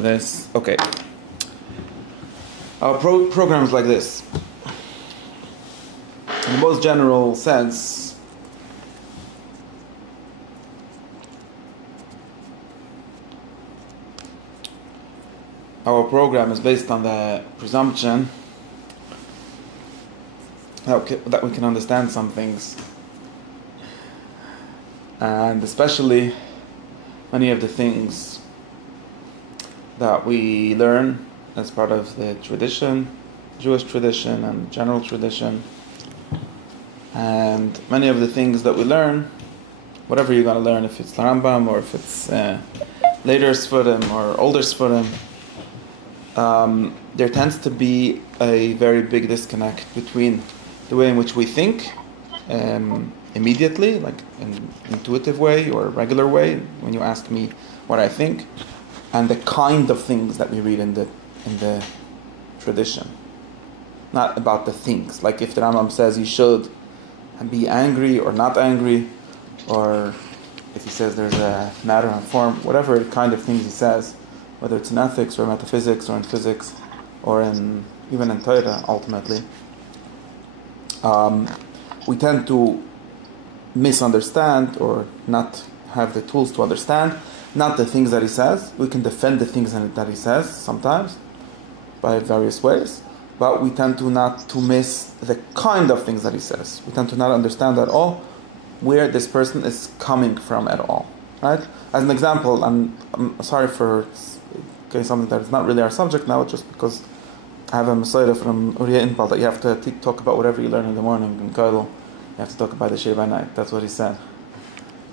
this. Okay. Our program is like this. In the most general sense, our program is based on the presumption that we can understand some things, and especially many of the things that we learn as part of the tradition, Jewish tradition and general tradition, and many of the things that we learn, whatever you're going to learn, if it's Rambam or if it's later Sforim or older Sforim, there tends to be a very big disconnect between the way in which we think immediately, like an intuitive way or a regular way, when you ask me what I think, and the kind of things that we read in the tradition. Not about the things. Like if the Rambam says you should be angry or not angry, or if he says there's a matter and form, whatever kind of things he says, whether it's in ethics or metaphysics or in physics or even in Torah ultimately, we tend to misunderstand or not have the tools to understand not the things that he says. We can defend the things that he says sometimes by various ways, but we tend to not to miss the kind of things that he says. We tend to not understand at all where this person is coming from at all. Right? As an example, I'm sorry for getting something that is not really our subject now, just because I have a Messiah from Uriah Inpal that you have to talk about whatever you learn in the morning in Kaidel. You have to talk about the Shir by night. That's what he said.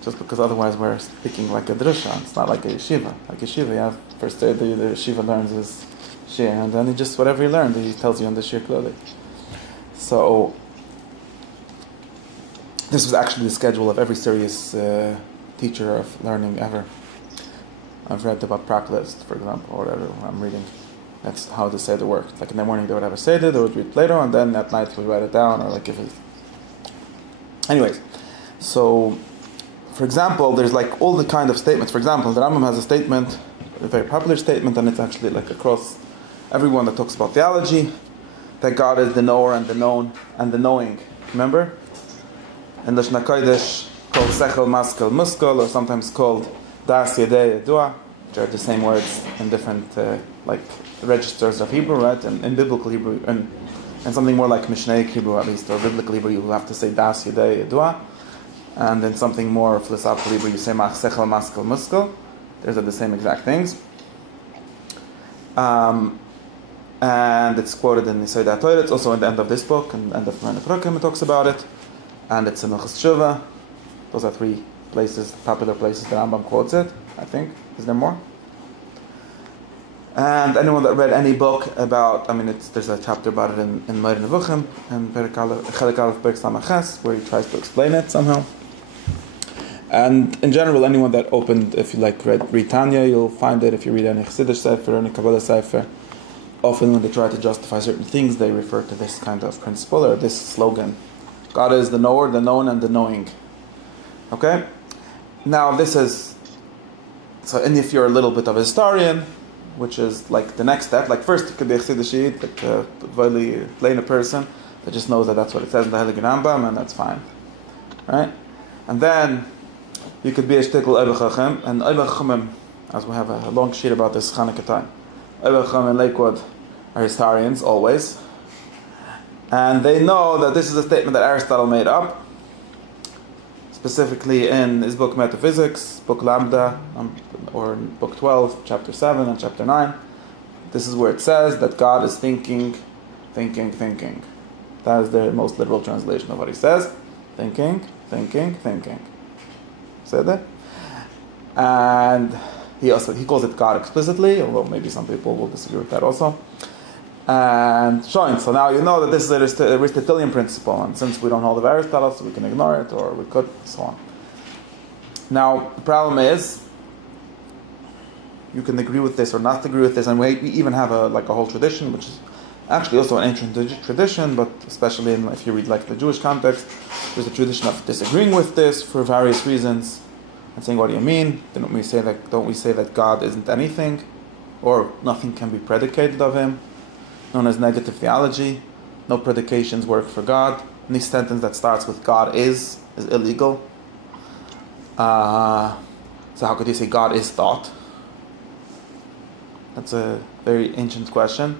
Just because otherwise we're speaking like a drusha. It's not like a yeshiva. Like yeshiva, you have first day the yeshiva learns his shir, and then he just whatever he learned, he tells you on the shir clearly. So this was actually the schedule of every serious teacher of learning ever. I've read about Praklist, for example, or whatever I'm reading. That's how the Seder worked. Like in the morning they would have a Seder, they would read Plato, and then at night we would write it down, or like if it... Anyways, so, for example, there's like all the kind of statements. For example, the Rambam has a statement, a very popular statement, and it's actually like across everyone that talks about theology, that God is the knower and the known and the knowing. Remember? In the Shna Kodesh, called Sechel, Maskel, Muskel, or sometimes called Das, Yedei, Yedua, which are the same words in different like registers of Hebrew, right? And in biblical Hebrew, and something more like Mishnaic Hebrew at least, or biblical Hebrew, you will have to say Das, Yedei, Yedua. And in something more philosophical Hebrew, you say Sechel, Maskel, Muskel. Those are the same exact things. And it's quoted in Yisod HaTorah. It's also in the end of this book, and end of Prakim it talks about it. And it's in Hilchos Tshuva. Those are three places, popular places that Rambam quotes it, I think. Is there more? And anyone that read any book about, there's a chapter about it in Meir Nevuchim, and Chelik Aleph Perek Samaches, where he tries to explain it somehow. And in general, anyone that opened, if you read Tanya, you'll find it. If you read any Chassidish Sefer, any Kabbalah Sefer, often when they try to justify certain things, they refer to this kind of principle, or this slogan. God is the knower, the known, and the knowing. Okay? Now this is, and if you're a little bit of a historian, which is like the next step, like first you could be a Chassidish, like a very plain person that just knows that that's what it says in the Heilige Rambam, and that's fine. Right? And then you could be a shtickle Oivei Chacham, and Oivei Chachamim, as we have a long sheet about this Chanukah time, Oivei Chacham and Lakewood are historians, always. And they know that this is a statement that Aristotle made up, specifically in his book Metaphysics, book Lambda, or in book 12, chapter 7 and chapter 9. This is where it says that God is thinking. That is the most literal translation of what he says. Thinking. Said that? And he calls it God explicitly, although maybe some people will disagree with that also. And showing, so now you know that this is an Aristotelian principle, and since we don't hold of Aristotle, so we can ignore it, or we could, so on. Now, the problem is, you can agree with this or not agree with this, and we even have a whole tradition, which is actually also an ancient tradition, but especially if you read the Jewish context, there's a tradition of disagreeing with this for various reasons, and saying, what do you mean? Don't we say that God isn't anything? or nothing can be predicated of him, known as negative theology. No predications work for God. Any sentence that starts with God is illegal. So how could you say God is thought? That's a very ancient question,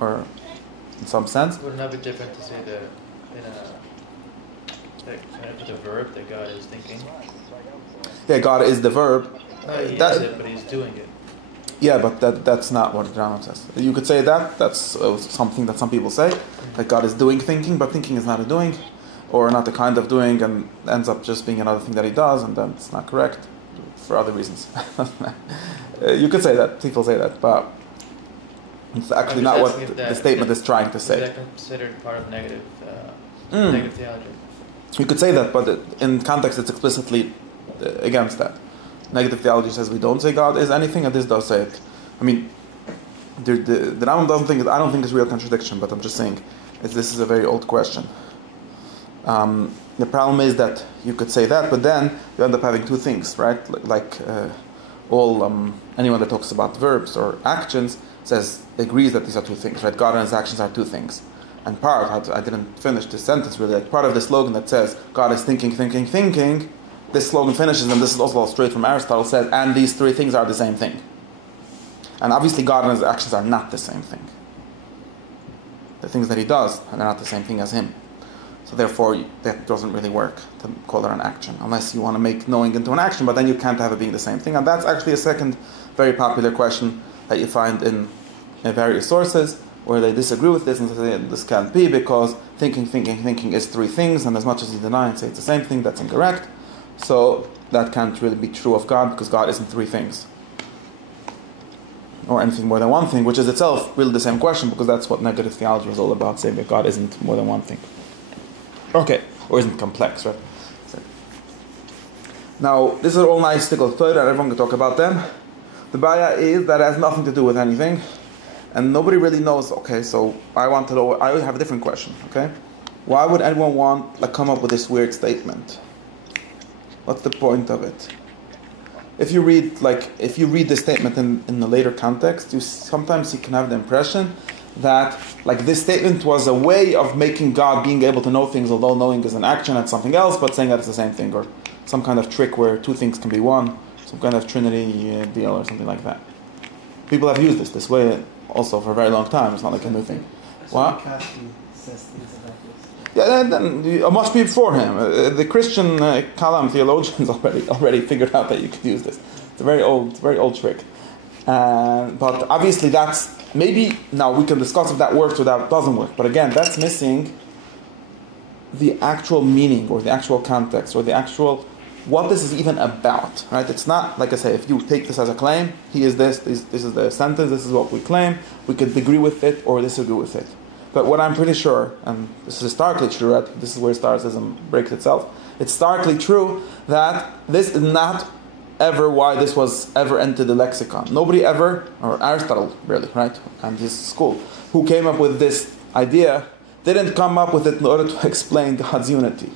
or in some sense. Would it not be different to say that the verb that God is thinking? Yeah, God is the verb. No, he is it, but he's doing it. Yeah, but that's not what the Rambam says. You could say that's something that some people say, that God is doing thinking, but thinking is not a doing, or not the kind of doing, and ends up just being another thing that he does, and then it's not correct for other reasons. You could say that, people say that, but it's actually not what the statement is trying to say. Is that considered part of negative theology? You could say that, but in context it's explicitly against that. Negative theology says we don't say God is anything, and this does say it. I mean, the Rambam doesn't think, I don't think it's a real contradiction, but I'm just saying this is a very old question. The problem is that you could say that, but then you end up having two things, right? Like anyone that talks about verbs or actions agrees that these are two things, right? God and his actions are two things. And I didn't finish this sentence really, like part of the slogan that says God is thinking, this slogan finishes, and this is also straight from Aristotle, says, and these three things are the same thing. And obviously God and his actions are not the same thing. The things that he does are not the same thing as him. So therefore, that doesn't really work to call it an action, unless you want to make knowing into an action, but then you can't have it being the same thing. And that's actually a second very popular question that you find in various sources, where they disagree with this and say this can't be because thinking is three things, and as much as you deny and say it's the same thing, that's incorrect. So that can't really be true of God, because God isn't three things. Or anything more than one thing, which is itself really the same question, because that's what negative theology is all about, saying that God isn't more than one thing. Okay, or isn't complex, right? So, now, this is all nice to go through, and everyone can talk about them. The baya is that it has nothing to do with anything, and nobody really knows. Okay, so I have a different question. Okay, why would anyone want come up with this weird statement? What's the point of it? If you read the statement in the later context, sometimes you can have the impression that this statement was a way of making God being able to know things, although knowing is an action and something else, but saying that it's the same thing, or some kind of trick where two things can be one, some kind of Trinity deal or something like that. People have used this way also for a very long time. It's not like a new thing. What? Says things about this. Yeah, then it must be before him. The Christian Kalam theologians already figured out that you could use this. It's a very old trick. But obviously that's, maybe now we can discuss if that works or that doesn't work. But again, that's missing the actual meaning or the actual context or the actual, what this is even about, right? It's not, like I say, if you take this as a claim, he is this is the sentence, this is what we claim, we could agree with it or disagree with it. But what I'm pretty sure, and this is starkly true, right? This is where Starcism breaks itself, it's starkly true that this is not ever why this was ever entered the lexicon. Nobody ever, or Aristotle really, right, and his school, who came up with this idea, didn't come up with it in order to explain God's unity.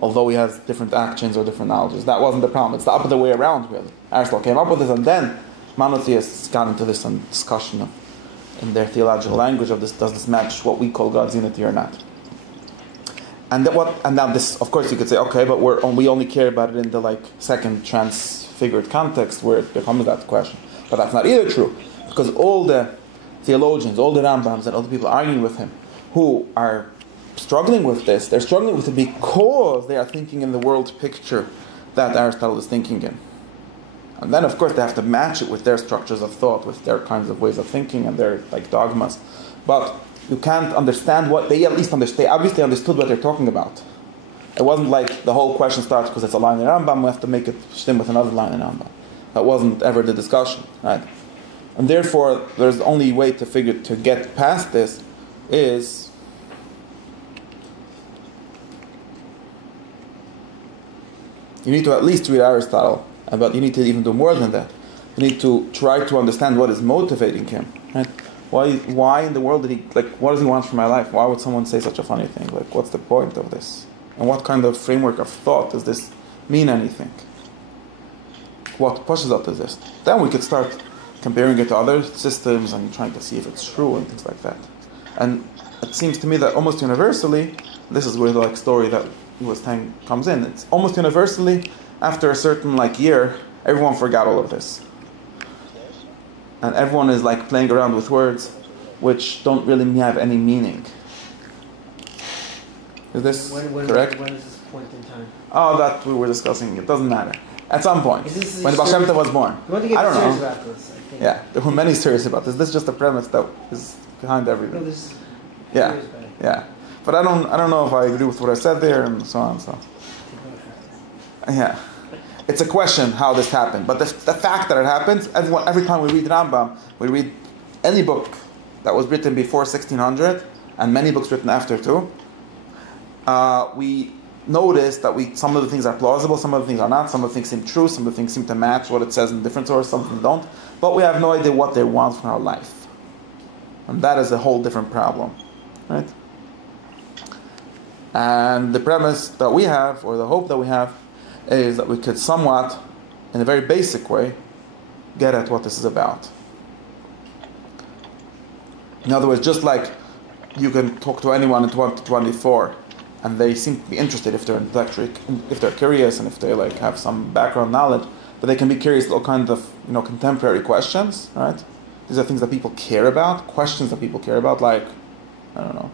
Although he has different actions or different knowledges. That wasn't the problem. It's the other way around, really. Aristotle came up with this, and then monotheists got into this discussion of, in their theological language, of this, does this match what we call God's unity or not? And now this, of course, you could say, okay, but we only care about it in the second transfigured context where it becomes that question. But that's not either true, because all the theologians, all the Rambams, and all the people arguing with him, who are struggling with this, they're struggling with it because they are thinking in the world picture that Aristotle is thinking in. And then, of course, they have to match it with their structures of thought, with their kinds of ways of thinking and their dogmas. But you can't understand what they at least understand. They obviously understood what they're talking about. It wasn't like the whole question starts because it's a line in Rambam, we have to make it stem with another line in Rambam. That wasn't ever the discussion, right? And therefore, there's the only way to get past this is you need to at least read Aristotle, but you need to even do more than that. You need to try to understand what is motivating him, right? Why in the world did he, what does he want from my life? Why would someone say such a funny thing? What's the point of this? And what kind of framework of thought does this mean anything? What pushes up to this? Then we could start comparing it to other systems and trying to see if it's true and things like that. And it seems to me that almost universally, this is where the like story that he was telling comes in. It's almost universally, after a certain like year, everyone forgot all of this. And everyone is like playing around with words which don't really have any meaning. Is this correct? When is this point in time? Oh, that we were discussing. It doesn't matter. At some point, when Baal Shem Tov was born. You want to get I don't serious know. about this, I think. Yeah, there were many stories about this. This is just a premise that is behind everything. No, this is Yeah, serious about it. yeah. But I don't know if I agree with what I said there and so on. So yeah, it's a question how this happened. But the fact that it happens, every time we read Rambam, we read any book that was written before 1600 and many books written after too. We notice that some of the things are plausible, some of the things are not, some of the things seem true, some of the things seem to match what it says in different sources, some of them don't. But we have no idea what they want from our life. And that is a whole different problem. Right? And the premise that we have, or the hope that we have, is that we could somewhat, in a very basic way, get at what this is about. In other words, just like you can talk to anyone at 24, and they seem to be interested if they're intellectually, if they're curious, and if they like have some background knowledge, but they can be curious about all kinds of contemporary questions, right? These are things that people care about, questions that people care about, like, I don't know,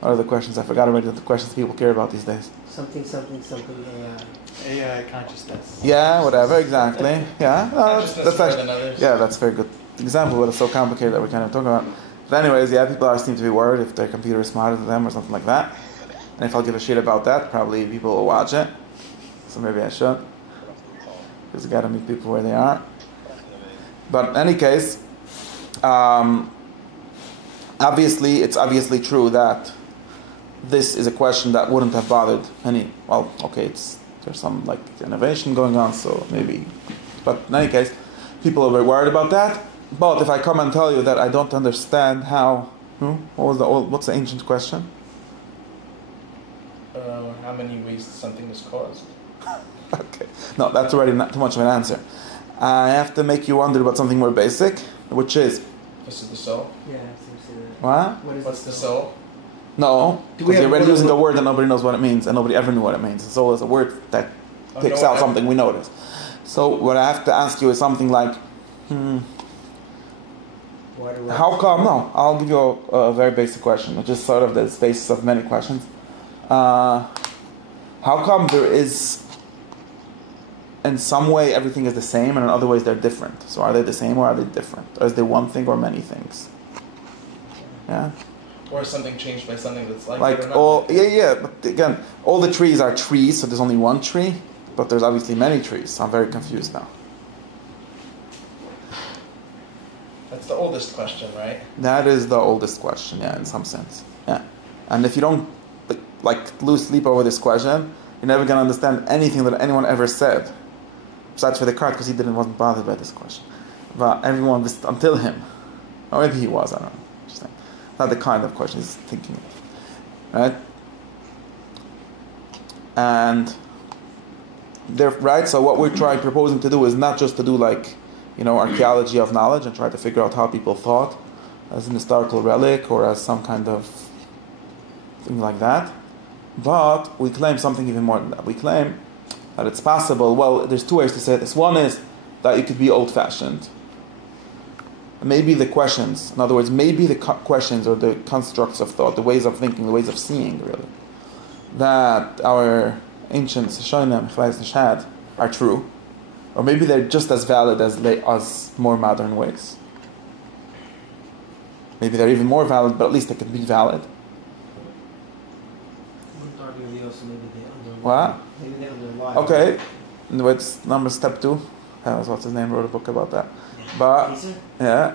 what are the questions? I forgot already the questions people care about these days. Something AI. AI consciousness. Yeah, whatever, exactly. Yeah, Consciousness more than others. yeah, that's a very good example, but it's so complicated that we can't even talk about. But anyways, yeah, people seem to be worried if their computer is smarter than them or something like that. And if I'll give a shit about that, probably people will watch it. So maybe I should. Because you gotta meet people where they are. But in any case, obviously, it's obviously true that this is a question that wouldn't have bothered any. Well, okay, there's some like innovation going on, so maybe. But in any case, people are very worried about that. But if I come and tell you that I don't understand how, what's the ancient question? How many ways something is caused? Okay, no, that's already not too much of an answer. I have to make you wonder about something more basic, which is. This is the soul. Yeah, it seems to be. What? What's the soul? No, because you're already using a word that nobody knows what it means, and nobody ever knew what it means. The soul is a word that takes out something we notice. So what I have to ask you is something like, how come? No, I'll give you a very basic question, which is sort of the basis of many questions. How come there is, in some way, everything is the same, and in other ways they're different? So are they the same or are they different? Or is there one thing or many things? Yeah. Or is something changed by something that's like Like it or not? all, yeah. But again, all the trees are trees, so there's only one tree, but there's obviously many trees. So I'm very confused now. That's the oldest question, right? That is the oldest question, yeah, in some sense. Yeah. And if you don't like lose sleep over this question, you're never going to understand anything that anyone ever said. Besides for the card, because wasn't bothered by this question. But everyone, until him. Or maybe he was, I don't know. Interesting. Not the kind of question he's thinking of. Right? And, right, so what we're proposing to do is not just to do archaeology of knowledge and try to figure out how people thought as an historical relic or as some kind of thing like that. But we claim something even more than that. We claim that it's possible. Well, there's two ways to say this. One is that it could be old-fashioned. Maybe the questions, in other words, maybe the questions or the constructs of thought, the ways of thinking, the ways of seeing, really, that our ancient Shomne had are true. Or maybe they're just as valid as more modern ways. Maybe they're even more valid, but at least they can be valid. What? Maybe they underlie. Okay, what's number step 2? What's his name? Wrote a book about that. But yeah,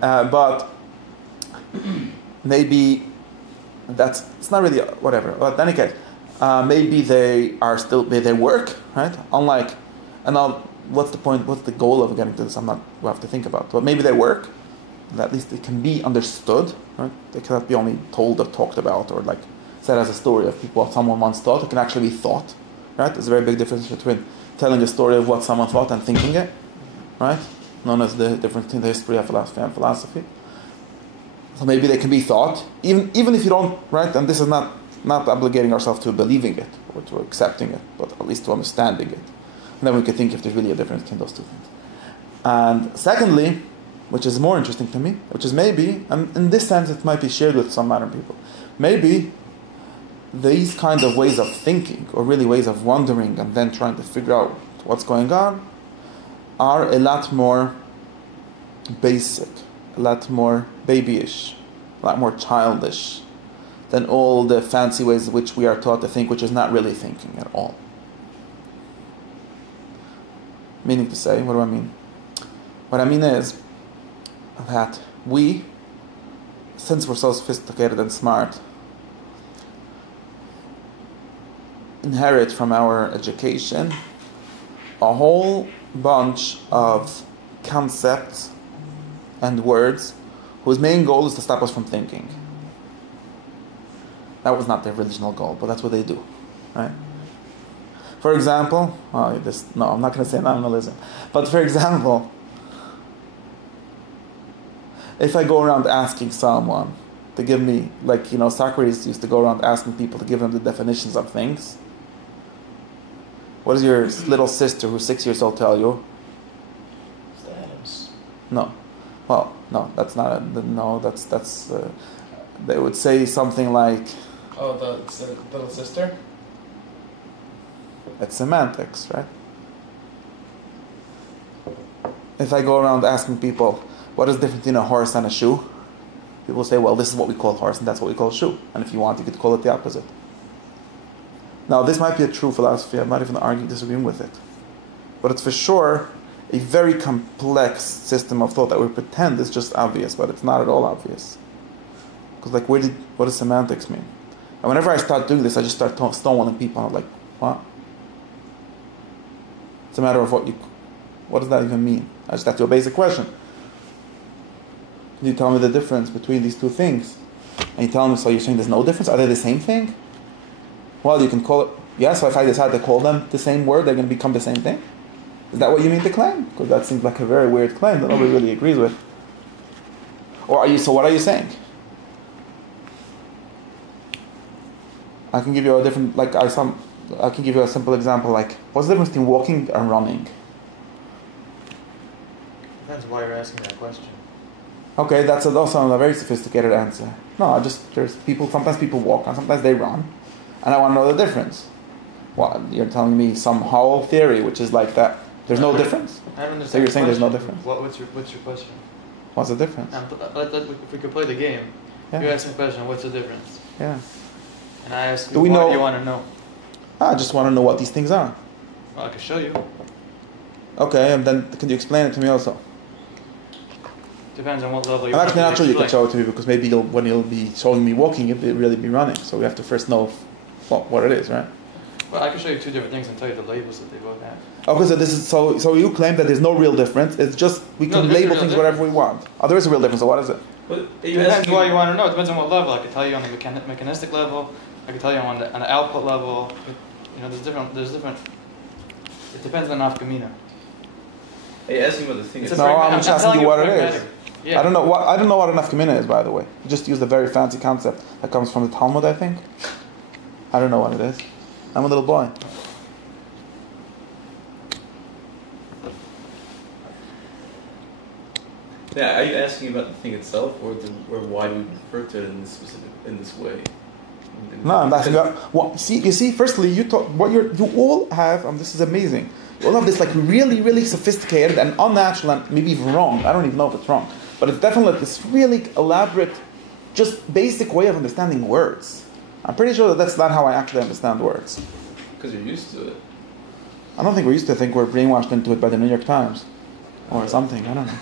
but maybe it's not really whatever. But in any case, maybe they are still they work, right? Unlike, and now what's the point? What's the goal of getting to this? We have to think about. But maybe they work. At least it can be understood, right? They cannot be only told or talked about or said as a story of what someone once thought. It can actually be thought, right? There's a very big difference between telling a story of what someone thought and thinking it, right? known as the difference between the history of philosophy and philosophy. So maybe they can be thought, even if you don't, right? And this is not obligating ourselves to believing it or to accepting it, but at least to understanding it. And then we could think if there's really a difference between those two things. And secondly, which is more interesting to me, which is maybe, and in this sense it might be shared with some modern people, maybe these kind of ways of thinking, or really ways of wondering and then trying to figure out what's going on, are a lot more basic, a lot more babyish, a lot more childish than all the fancy ways in which we are taught to think, which is not really thinking at all. Meaning to say, what do I mean? What I mean is that we, since we're so sophisticated and smart, inherit from our education a whole bunch of concepts and words whose main goal is to stop us from thinking. That was not their original goal, but that's what they do, right? For example, I'm not going to say nominalism, but for example, if I go around asking someone to give me, Socrates used to go around asking people to give him the definitions of things. What does your little sister, who's 6 years old, tell you? It's the atoms. No. Well, no, that's not that's they would say something like... Oh, the little sister? It's semantics, right? If I go around asking people, what is the difference between a horse and a shoe? People say, well, this is what we call horse and that's what we call shoe. And if you want, you could call it the opposite. Now, this might be a true philosophy. I'm not even disagreeing with it. But it's for sure a very complex system of thought that we pretend is just obvious, but it's not at all obvious. Because, what does semantics mean? And whenever I start doing this, I just start stonewalling people. I'm like, what? It's a matter of what does that even mean? I just ask you a basic question. Can you tell me the difference between these two things? And you tell me, so you're saying there's no difference? Are they the same thing? Well, you can call it, yeah, so if I decide to call them the same word, they're going to become the same thing? Is that what you mean to claim? Because that seems like a very weird claim that nobody really agrees with. Or what are you saying? I can give you a different, I can give you a simple example, what's the difference between walking and running? Depends why you're asking that question. Okay, that's also a very sophisticated answer. No, sometimes people walk and sometimes they run. And I want to know the difference. Well, you're telling me some whole theory, which is like that. There's no difference? I don't understand. So you're saying there's no difference? What's your question? What's the difference? If we could play the game, you ask me a question, what's the difference? Yeah. And I ask you, why do you want to know? I just want to know what these things are. Well, I can show you. Okay, and then can you explain it to me also? Depends on what level I'm actually not sure you can show it to me, because maybe when you'll be showing me walking, you'll really be running. So we have to first know what it is, right? Well, I can show you two different things and tell you the labels that they both have. Okay, so this is so you claim that there's no real difference. It's just we can label things whatever we want. Oh, there is a real difference. So what is it? But it depends why you want to know. It depends on what level. I can tell you on the mechanistic level. I can tell you on the output level. There's different. It depends on Hakdama. Hey, asking what the thing is. No, I'm just asking you what it is. Yeah. I don't know what an Hakdama is, by the way. You just used a very fancy concept that comes from the Talmud, I think. I don't know what it is. I'm a little boy. Yeah, are you asking about the thing itself, or why do we refer to it in this way? No, I'm asking about. You see. Firstly, you all have. This is amazing. You all have this really, really sophisticated and unnatural, and maybe even wrong. I don't even know if it's wrong, but it's definitely this really elaborate, just basic way of understanding words. I'm pretty sure that's not how I actually understand words. Because you're used to it. I don't think we're used to it. I think we're brainwashed into it by the New York Times or something. I don't know.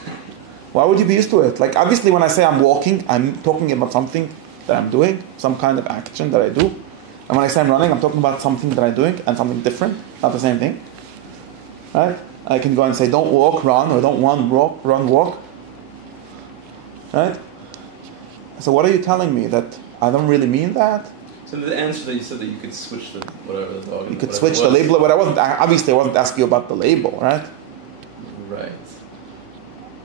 Why would you be used to it? Obviously, when I say I'm walking, I'm talking about something that I'm doing, some kind of action that I do. And when I say I'm running, I'm talking about something that I'm doing and something different, not the same thing. Right? I can go and say, don't walk, run, or don't run, walk. Right? So what are you telling me? That I don't really mean that? So the answer that you said that you could switch the whatever the dog. You could switch the label, but I wasn't asking you about the label, right? Right.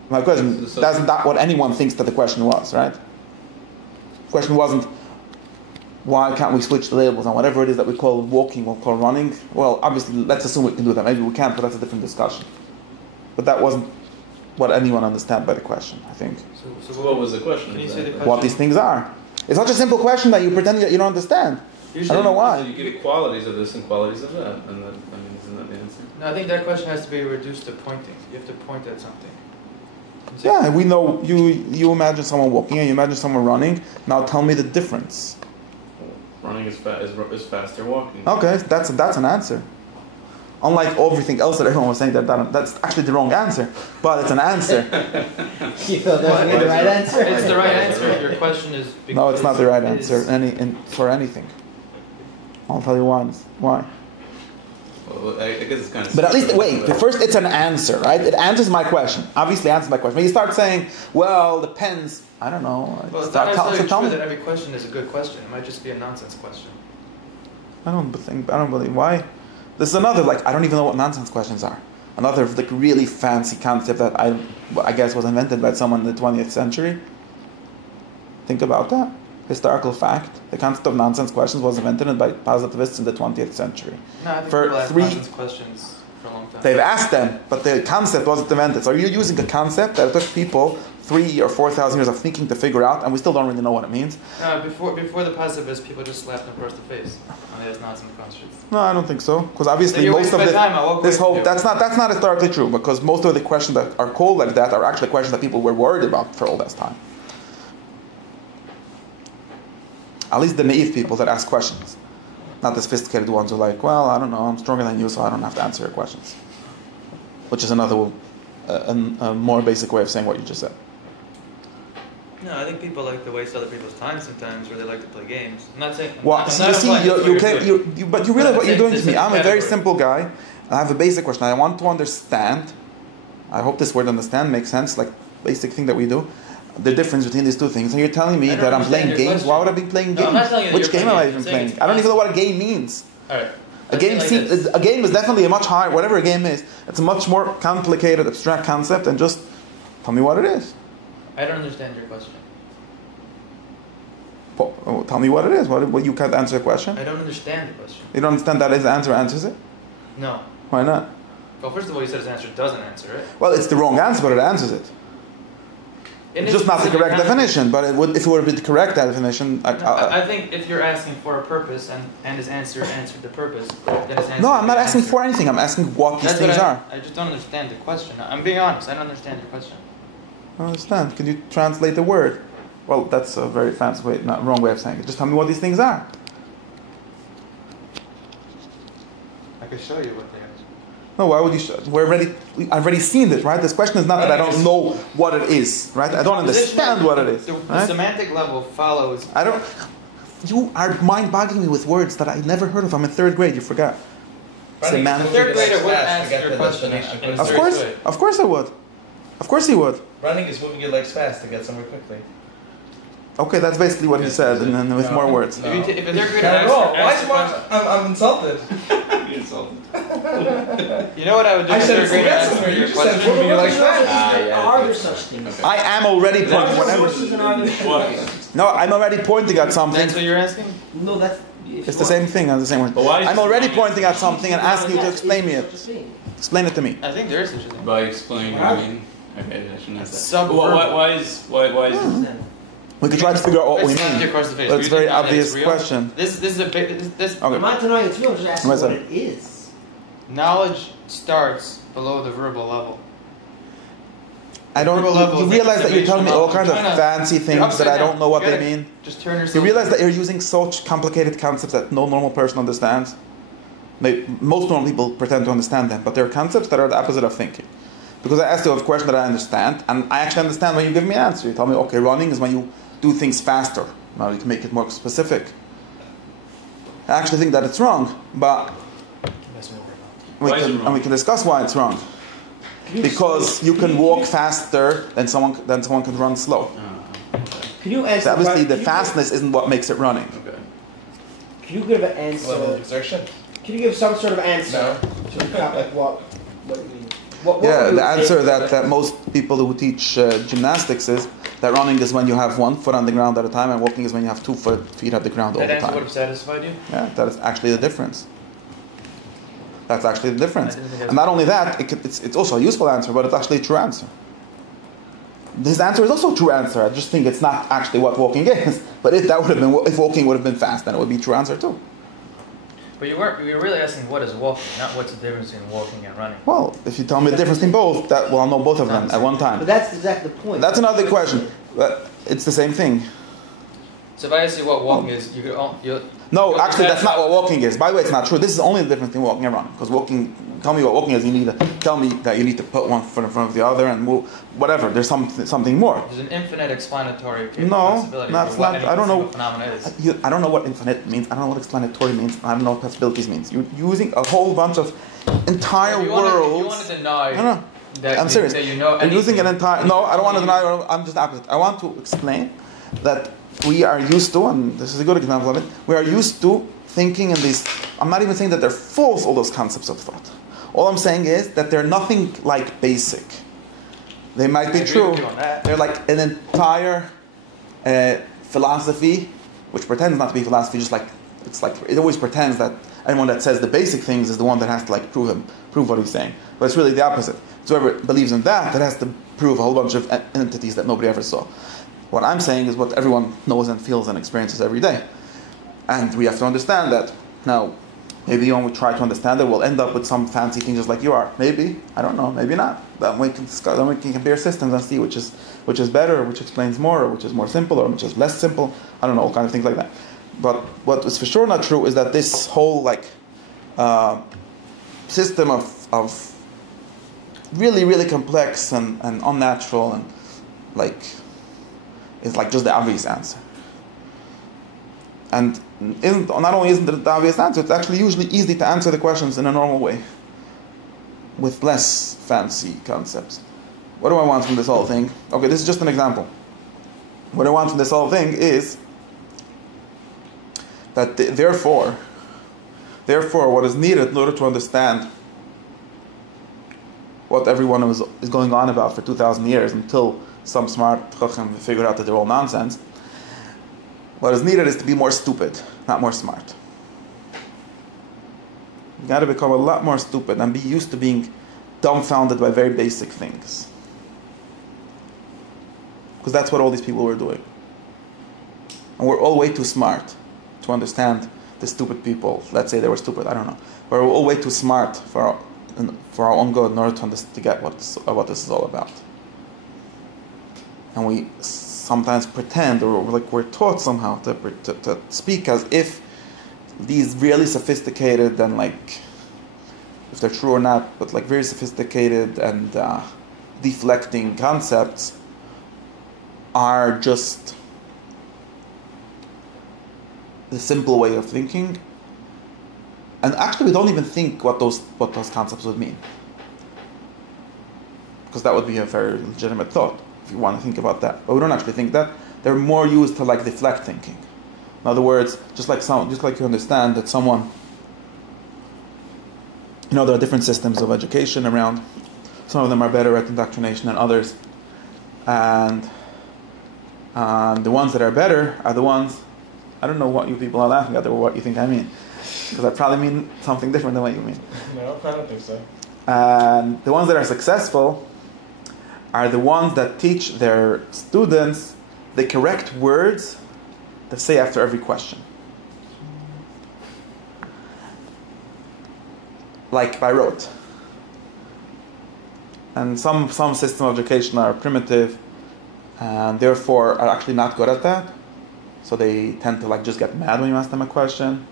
My question, So- that's not what anyone thinks that the question was, right? The question wasn't, why can't we switch the labels on whatever it is that we call walking or call running? Well, obviously, let's assume we can do that. Maybe we can't, but that's a different discussion. But that wasn't what anyone understood by the question, I think. So what was the question? Can you say the question? What these things are. It's such a simple question that you pretend that you don't understand. I don't know why. You give qualities of this and qualities of that, and then, I mean, isn't that the answer? No, I think that question has to be reduced to pointing. You have to point at something. Yeah, we know you imagine someone walking and you imagine someone running. Now tell me the difference. Running is faster walking. Okay, that's an answer. Unlike everything else that everyone was saying, that's actually the wrong answer, but it's an answer. You feel that's the right answer? It's the right answer. Your question is because No, it's not the right it answer is- for anything. I'll tell you why. Why? Well, I guess it's kind of. But at least, wait, first it's an answer, right? It answers my question. Obviously answers my question. When you start saying, well, depends, I don't know. Well, it's Start- not necessarily tell true me. that every question is a good question. It might just be a nonsense question. I don't believe, why? This is another, I don't even know what nonsense questions are. Another, really fancy concept that I guess was invented by someone in the 20th century. Think about that. Historical fact. The concept of nonsense questions was invented by positivists in the 20th century. No, I think For people ask three- nonsense questions for a long time. They've asked them, but the concept wasn't invented. So you're using a concept that it took people 3,000 or 4,000 years of thinking to figure out, and we still don't really know what it means. No, before the positivists, people just slapped them across the face. And they asked nonsense questions. No, I don't think so. Because obviously Then you're most of wasting the my time. I'll walk this away whole from you. that's not historically true, because most of the questions that are called like that are actually questions that people were worried about for all this time. At least the naive people that ask questions, not the sophisticated ones who are like, well, I don't know, I'm stronger than you, so I don't have to answer your questions. Which is another, a more basic way of saying what you just said. No, I think people like to waste other people's time sometimes, or they like to play games. I'm not saying. Well, I'm so not you see, implying that's what you you're can't, doing. but you realize what you're doing to me. I'm a very Category. simple guy. I have a basic question. I want to understand. I hope this word understand makes sense, like basic thing that we do. The difference between these two things. And you're telling me I don't that I'm understand playing your games. question. Why would I be playing No, games? I'm not telling you that Which you're game am playing I games. even I'm saying playing? it's I don't even know possible. what a game means. Alright. A game is definitely a much higher, whatever a game is, it's a much more complicated, abstract concept than just tell me what it is. I don't understand your question. Tell me what it is. What you can't answer a question? I don't understand the question. You don't understand that his answer answers it? No. Why not? Well, first of all, you said his answer doesn't answer it. Well, it's the wrong answer, but it answers it. It's just not the correct definition, but it would, if it were the correct definition... I think if you're asking for a purpose and his answer answered the purpose, then his answer... No, I'm not would be asking answered. for anything. I'm asking what these That's things what are. I just don't understand the question. I'm being honest. I don't understand your question. I don't understand. Can you translate the word? Well, that's a very fancy way, not wrong way of saying it. Just tell me what these things are. I can show you what they are. No, why would you? I've already seen this, right? This question is not that I don't know what it is, right? I don't understand what it is. The Right? semantic level follows. I don't. You are mind-boggling me with words that I never heard of. I'm in third grade. You forgot. Semantic. Third grader would fast to ask get your the question. destination in a Of serious course, way. of course I would. Of course he would. Running is moving your legs fast to get somewhere quickly. Okay, that's basically what he said, and then with more words. No. If a third grader Not at all. Why asks is the Mark? question, I'm insulted. You're insulted. you know what I would do I if a said third grader yes, asks sir. me You your just said question? moving your legs fast. Are there such things? I am already Are there pointing. sources and are there No, I'm already pointing at something. That's what you're asking? No, that's... It's the same thing. The same word. But why is I'm it already wrong? pointing at something and asking you to explain me it. Explain it to me. I think there is such a thing. By explaining what I mean. Okay, I shouldn't ask that. Subverbal. Why is We could try to figure out what we Let's not mean. across the face. But Do it's you a very think that obvious it's real? question. This is a big. This Okay. I'm not denying it's real, I'm just asking What's what that? it is. knowledge starts below the verbal level. I don't. Verbal level You is realize that you're telling me all observational kinds of level. I'm fancy You're things that I upside don't down. know what You they gotta mean. Just turn yourself. You realize that you're using such complicated concepts that no normal person understands. Most normal people pretend to understand them, but they're concepts that are the opposite of thinking. Because I asked you a question that I understand, and I actually understand when you give me an answer. You tell me, okay, running is when you do things faster. Now you can make it more specific. I actually think that it's wrong, but we Why is it can, wrong? and we can discuss why it's wrong. Because you can walk faster than someone can run slow. Can you answer So obviously, the can you- fastness isn't what makes it running. Okay. Can you give an Level of answer? exertion. Can you give some sort of answer No. to recap like what you mean? What Yeah, would you the say answer to that most people who teach gymnastics is that running is when you have 1 foot on the ground at a time, and walking is when you have 2 feet at the ground all That the answer would time. have satisfied you? Yeah, that is actually the difference. That's actually the difference. I didn't think I was- And not only that, it's also a useful answer, but it's actually a true answer. His answer is also a true answer. I just think it's not actually what walking is. But if walking would have been fast, then it would be a true answer too. But you were really asking what is walking, not what's the difference between walking and running. Well, if you tell me the difference in both, I'll know both of them at one But time. that's exactly the point. That's another question. But it's the same thing. So if I ask you what walking is, you could No, actually, that's not what walking is. By the way, it's not true. This is only the difference between walking and running. Because tell me what walking is, you need to tell me that you need to put one foot in front of the other and move, whatever. There's something more. There's an infinite explanatory No, possibility that's for what not. any I don't know. single phenomenon is. I don't know what infinite means. I don't know what explanatory means. I don't know what possibilities means. You're using a whole bunch of entire If you worlds. want to deny No. that, I'm serious. that you know I'm using an anything, entire. No, I don't want to deny. I'm just opposite. I want to explain that we are used to, and this is a good example of it. We are used to thinking in these. I'm not even saying that they're false. All those concepts of thought. All I'm saying is that they're nothing like basic. They might be I agree true. with you on that. They're like an entire philosophy, which pretends not to be philosophy. Just like it always pretends that anyone that says the basic things is the one that has to like prove what he's saying. But it's really the opposite. So whoever believes in that has to prove a whole bunch of entities that nobody ever saw. What I'm saying is what everyone knows and feels and experiences every day. And we have to understand that. Now, maybe when we try to understand it, we'll end up with some fancy thing just like you are. Maybe. I don't know. Maybe not. Then we can discuss, then we can compare systems and see which is better, which explains more, or which is more simple, or which is less simple. I don't know, all kind of things like that. But what is for sure not true is that this whole system of really, really complex and unnatural and is like just the obvious answer. And not only isn't it the obvious answer, it's actually usually easy to answer the questions in a normal way with less fancy concepts. What do I want from this whole thing? Okay, this is just an example. What I want from this whole thing is that therefore, what is needed in order to understand what everyone is going on about for 2,000 years until some smart chacham figured out that they're all nonsense, what is needed is to be more stupid, not more smart. You got to become a lot more stupid and be used to being dumbfounded by very basic things. Because that's what all these people were doing. And we're all way too smart to understand the stupid people. Let's say they were stupid, I don't know. We're all way too smart for our own good in order to get what this is all about. And we sometimes pretend, or we're taught somehow to speak as if these really sophisticated and if they're true or not, but very sophisticated and deflecting concepts are just the simple way of thinking. And actually we don't even think what those concepts would mean. Because that would be a very legitimate thought, if you want to think about that. But we don't actually think that. They're more used to deflect thinking. In other words, just like you understand that someone, there are different systems of education around. Some of them are better at indoctrination than others. And the ones that are better are the ones, I don't know what you people are laughing at or what you think I mean. Because I probably mean something different than what you mean. No, I don't think so. And the ones that are successful are the ones that teach their students the correct words to say after every question. Like by rote. And some systems of education are primitive and therefore are actually not good at that. So they tend to just get mad when you ask them a question,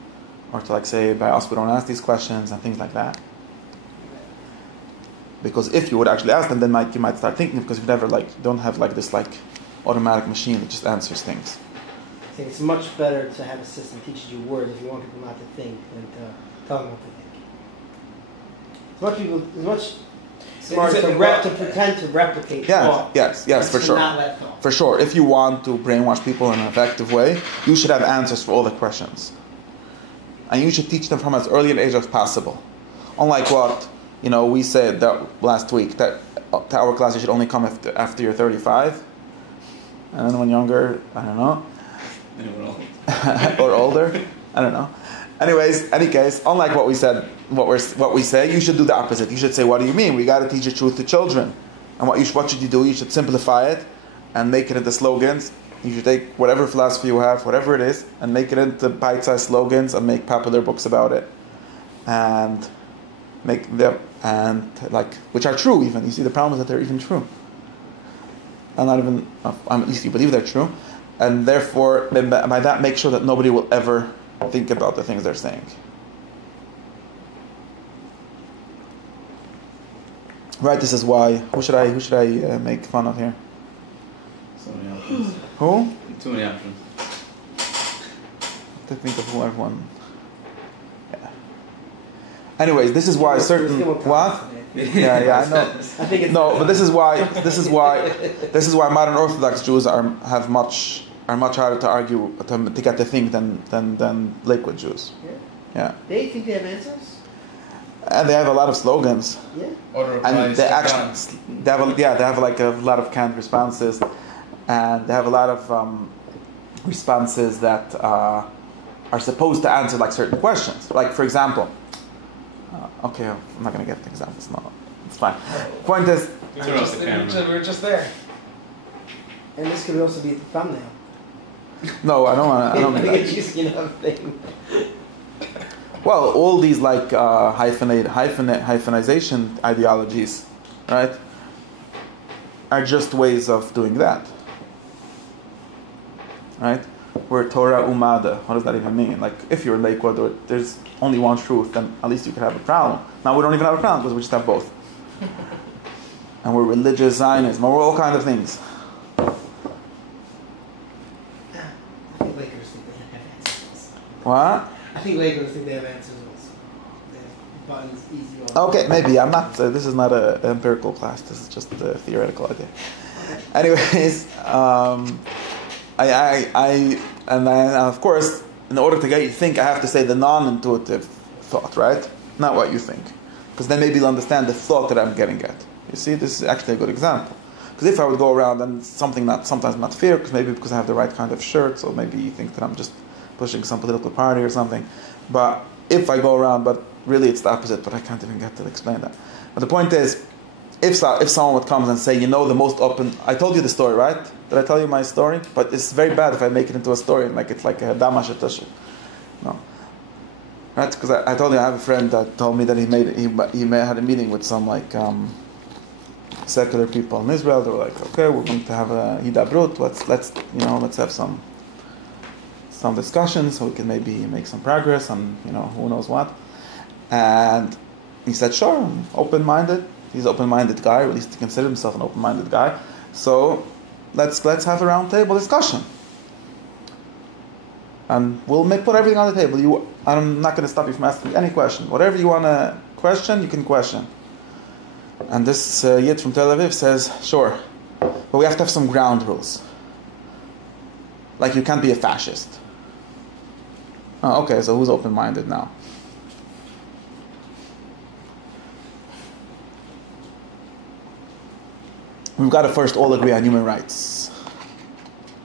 or to say, by us we don't ask these questions and things like that. Because if you would actually ask them, then you might start thinking, because you never don't have this automatic machine that just answers things. I think it's much better to have a system that teaches you words if you want people not to think than to tell them what to think. It's much smarter to pretend to replicate thought. Yes, for to sure. not let thought. For sure. If you want to brainwash people in an effective way, you should have answers for all the questions. And you should teach them from as early an age as possible. Unlike what we said that last week that to our class you should only come after you're 35. And anyone younger, I don't know. Anyone else? Or older, I don't know. Anyways, any case, unlike what we said, what we say, you should do the opposite. You should say, what do you mean? We got to teach the truth to children. And what should you do? You should simplify it and make it into slogans. You should take whatever philosophy you have, whatever it is, and make it into bite-sized slogans and make popular books about it. And make them, which are true even. You see, the problem is that they're even true. And not even, at least you believe they're true. And therefore, by that, make sure that nobody will ever think about the things they're saying. Right, this is why. Who should I make fun of here? So many options. Who? Too many options. To think of who everyone. Yeah. Anyways, this is why certain what? Yeah, I know. I think it's No, but this is why modern Orthodox Jews are much harder to argue to get the thing than Lakewood Jews. Yeah. They think they have answers? And they have a lot of slogans. Yeah. Order of And lines, they step actually down. they have like a lot of canned responses, and they have a lot of responses that are supposed to answer like certain questions. Like for example, okay, I'm not going to get the examples. No, it's fine. Point is, We Turn were off just, the camera. we were just there. And this could also be the thumbnail. no, I don't want. I don't. Thing. Well, all these like hyphenization ideologies, right, are just ways of doing that, right? We're Torah Umada. What does that even mean? Like, if you're Lakewood, or there's only one truth, then at least you could have a problem. Now we don't even have a problem because we just have both, and we're religious Zionism, we're all kind of things. I think Lakers think they have answers. What? I think Lakers think they have answers also. They have buttons easy on. Okay, maybe I'm not. This is not an empirical class. This is just a theoretical idea. Anyways, and of course, in order to get you to think, I have to say the non-intuitive thought, right? Not what you think, because then maybe you'll understand the thought that I'm getting at. You see, this is actually a good example. Because if I would go around and sometimes not fair, because I have the right kind of shirt, so maybe you think that I'm just pushing some political party or something. But if I go around, but really it's the opposite, but I can't even get to explain that. But the point is, if someone would come and say, the most open... I told you the story, right? Did I tell you my story? But it's very bad if I make it into a story and make it like a Hakdama shetashu. No. Right? Because I told you I have a friend that told me that he had a meeting with some like secular people in Israel. They were like, okay, we're going to have a hidabrut. Let's have some discussions so we can maybe make some progress on who knows what. And he said, sure, I'm open-minded. He's an open-minded guy, or at least he considers himself an open-minded guy. So let's have a round-table discussion. And we'll put everything on the table. I'm not going to stop you from asking any question. Whatever you want to question, you can question. And this Yid from Tel Aviv says, sure, but we have to have some ground rules. Like, you can't be a fascist. Oh, okay, so who's open-minded now? We've got to first all agree on human rights.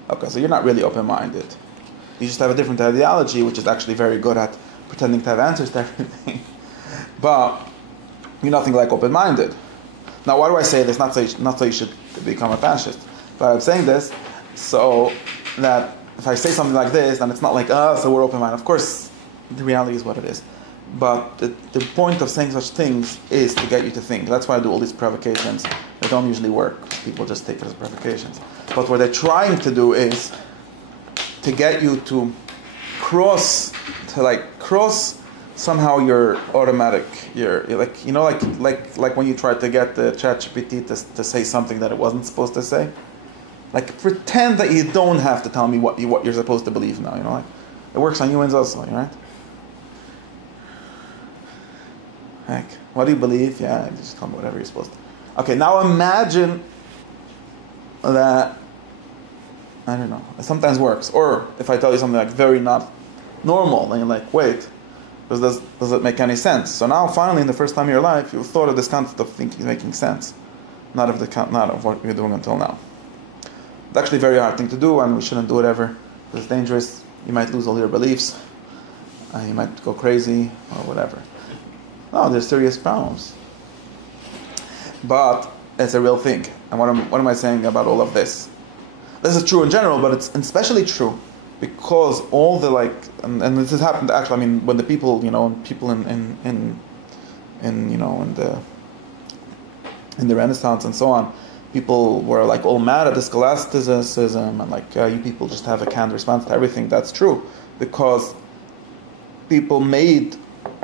Okay, so you're not really open-minded. You just have a different ideology, which is actually very good at pretending to have answers to everything. But you're nothing like open-minded. Now, why do I say this? Not so you should become a fascist. But I'm saying this so that if I say something like this, then it's not like, so we're open-minded. Of course, the reality is what it is. But the point of saying such things is to get you to think. That's why I do all these provocations. They don't usually work. People just take it as provocations. But what they're trying to do is to get you to cross somehow your automatic, like when you try to get the ChatGPT to say something that it wasn't supposed to say. Like, pretend that you don't have to tell me what you're supposed to believe now. Like, it works on humans also, right? Heck, what do you believe? Yeah, you just tell me whatever you're supposed to. Okay, now imagine that, I don't know, it sometimes works. Or if I tell you something like very not normal, then you're like, wait, Does it make any sense? So now, finally, in the first time in your life, you've thought of this concept of thinking making sense, not of what you're doing until now. It's actually a very hard thing to do, and we shouldn't do it ever. It's dangerous. You might lose all your beliefs. You might go crazy or whatever. No, there's serious problems. But it's a real thing. And what am I saying about all of this? This is true in general, but it's especially true because all the and this has happened actually. I mean, when the people, people in the Renaissance and so on, people were all mad at the scholasticism and you people just have a canned response to everything. That's true because people made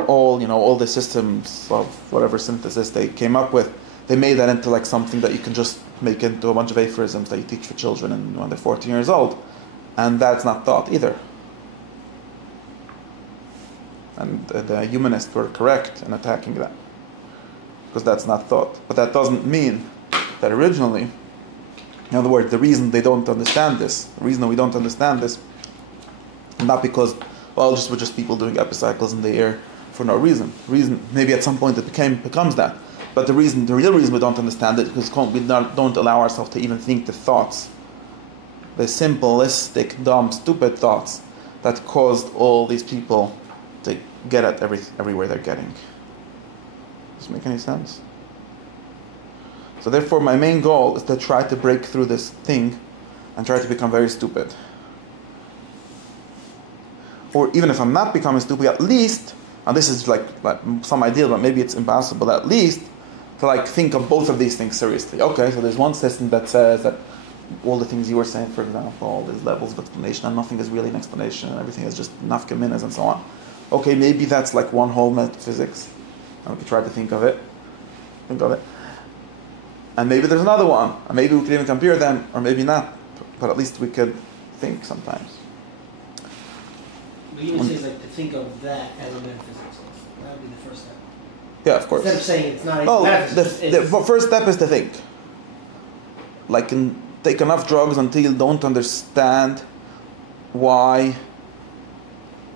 all the systems of whatever synthesis they came up with. They made that into something that you can just make into a bunch of aphorisms that you teach for children when they're 14 years old. And that's not thought either. And the humanists were correct in attacking that. Because that's not thought. But that doesn't mean that originally, in other words, the reason they don't understand this, the reason that we don't understand this, not because, we're just people doing epicycles in the air for no reason. Maybe at some point it becomes that. But the real reason we don't understand it is because we don't allow ourselves to even think the thoughts, the simplistic, dumb, stupid thoughts that caused all these people to get at everywhere they're getting. Does this make any sense? So therefore, my main goal is to try to break through this thing and try to become very stupid. Or even if I'm not becoming stupid, at least, and this is like some ideal, but maybe it's impossible, at least to think of both of these things seriously. Okay, so there's one system that says that all the things you were saying, for example, all these levels of explanation, and nothing is really an explanation, and everything is just nafka minas and so on. Okay, maybe that's one whole metaphysics. And we could try to think of it. And maybe there's another one, and maybe we could even compare them, or maybe not, but at least we could think sometimes. But even says to think of that as a metaphysics. That would be the first step. Yeah, of course. Instead of saying it's not metaphysics. The first step is to think. Take enough drugs until you don't understand why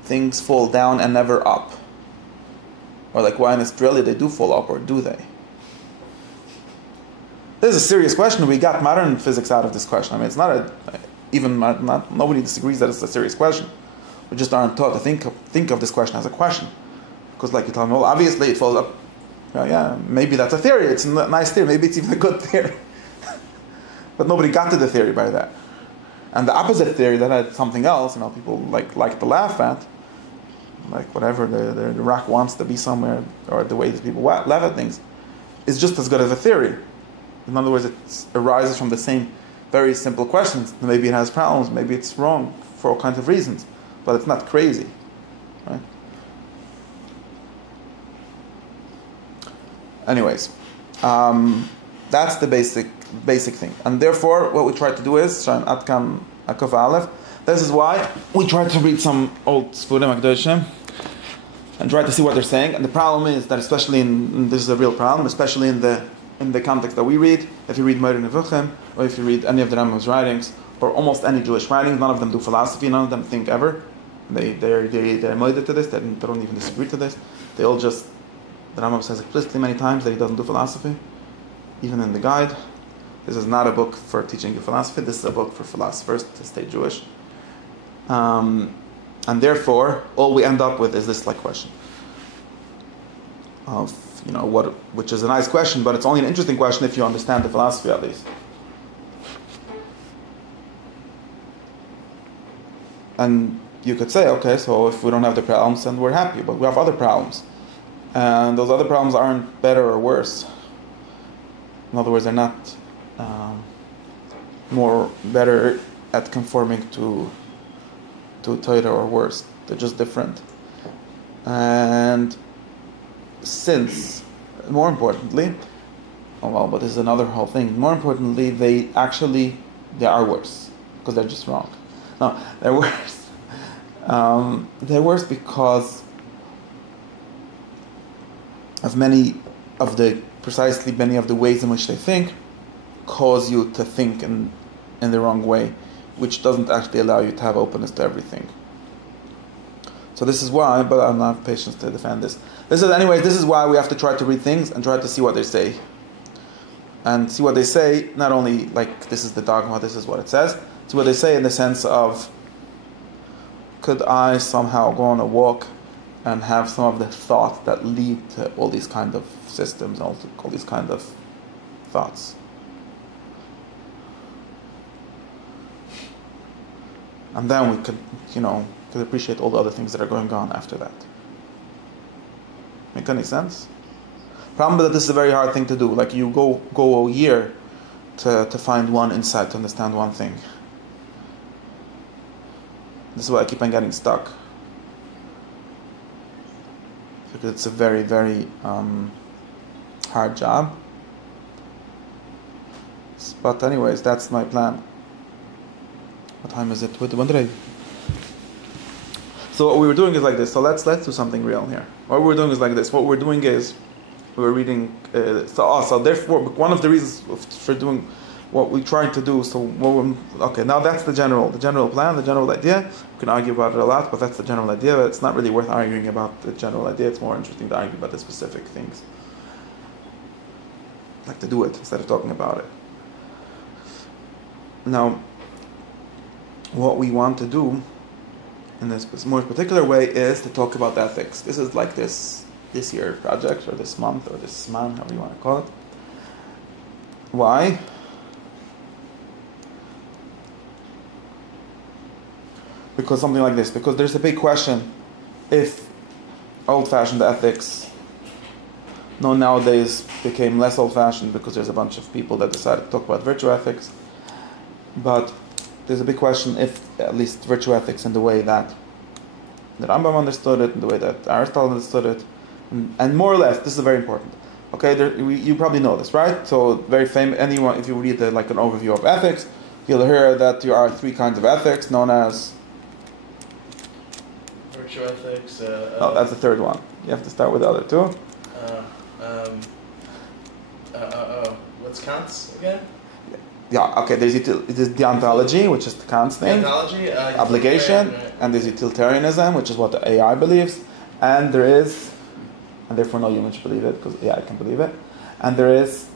things fall down and never up. Or why in Australia they do fall up, or do they? This is a serious question. We got modern physics out of this question. I mean, it's not nobody disagrees that it's a serious question. We just aren't taught to think of this question as a question. Because you tell me, well, obviously it falls up. Yeah, maybe that's a theory. It's a nice theory. Maybe it's even a good theory. But nobody got to the theory by that. And the opposite theory that had something else, people like to laugh at, whatever the rock wants to be somewhere, or the way that people laugh at things, is just as good as a theory. In other words, it arises from the same very simple questions. Maybe it has problems, maybe it's wrong for all kinds of reasons, but it's not crazy, right? Anyways, that's the basic thing. And therefore, what we try to do is, this is why we try to read some old Sfurim HaKadoshim and try to see what they're saying. And the problem is that, especially this is a real problem, especially in the context that we read, if you read Moreh Nevuchim, or if you read any of the Rambam's writings, or almost any Jewish writings, none of them do philosophy, none of them think ever. They're moided to this, they don't even disagree to this. They all just, the Rambam says explicitly many times that he doesn't do philosophy, even in the guide. This is not a book for teaching you philosophy, this is a book for philosophers to stay Jewish. And therefore, all we end up with is this question of, which is a nice question, but it's only an interesting question if you understand the philosophy at least. And you could say, okay, so if we don't have the problems, then we're happy, but we have other problems. And those other problems aren't better or worse. In other words, they're not better at conforming to Torah or worse. They're just different. And since, more importantly, but this is another whole thing. More importantly, they are worse because they're just wrong. No, they're worse. They're worse because of many of the ways in which they think cause you to think in the wrong way, which doesn't actually allow you to have openness to everything. So this is why, but I'm not patience to defend this. This is why we have to try to read things and try to see what they say. And see what they say, not only like this is the dogma, this is what it says, see what they say in the sense of, could I somehow go on a walk and have some of the thoughts that lead to all these kind of systems, all these kind of thoughts. And then we could appreciate all the other things that are going on after that. Make any sense? Problem is that this is a very hard thing to do. Like you go a year to find one insight, to understand one thing. This is why I keep on getting stuck. Because it's a very, very hard job. But anyways, that's my plan. What time is it? When did I? So what we were doing is like this. So let's do something real here. What we're doing is like this. What we're doing is we're reading. So therefore, one of the reasons for doing what we tried to do. So now that's the general plan, the general idea. We can argue about it a lot, but that's the general idea. But it's not really worth arguing about the general idea. It's more interesting to argue about the specific things. Like to do it instead of talking about it. Now, what we want to do in this more particular way is to talk about ethics. This is like this year project, or this month, or this man, however you want to call it. Why? Because something like this. Because there's a big question if old-fashioned ethics nowadays became less old-fashioned because there's a bunch of people that decided to talk about virtue ethics. But there's a big question if at least virtue ethics in the way that the Rambam understood it, in the way that Aristotle understood it, and more or less, this is very important. Okay, you probably know this, right? So very famous. Anyone, if you read an overview of ethics, you'll hear that there are three kinds of ethics, known as virtue ethics. That's the third one. You have to start with the other two. What's Kant's again? Yeah, okay, there's deontology, which is the Kant's thing. Deontology, obligation, and there's utilitarianism, which is what the AI believes, and there is, and therefore no human should believe it, because AI can believe it, and there is,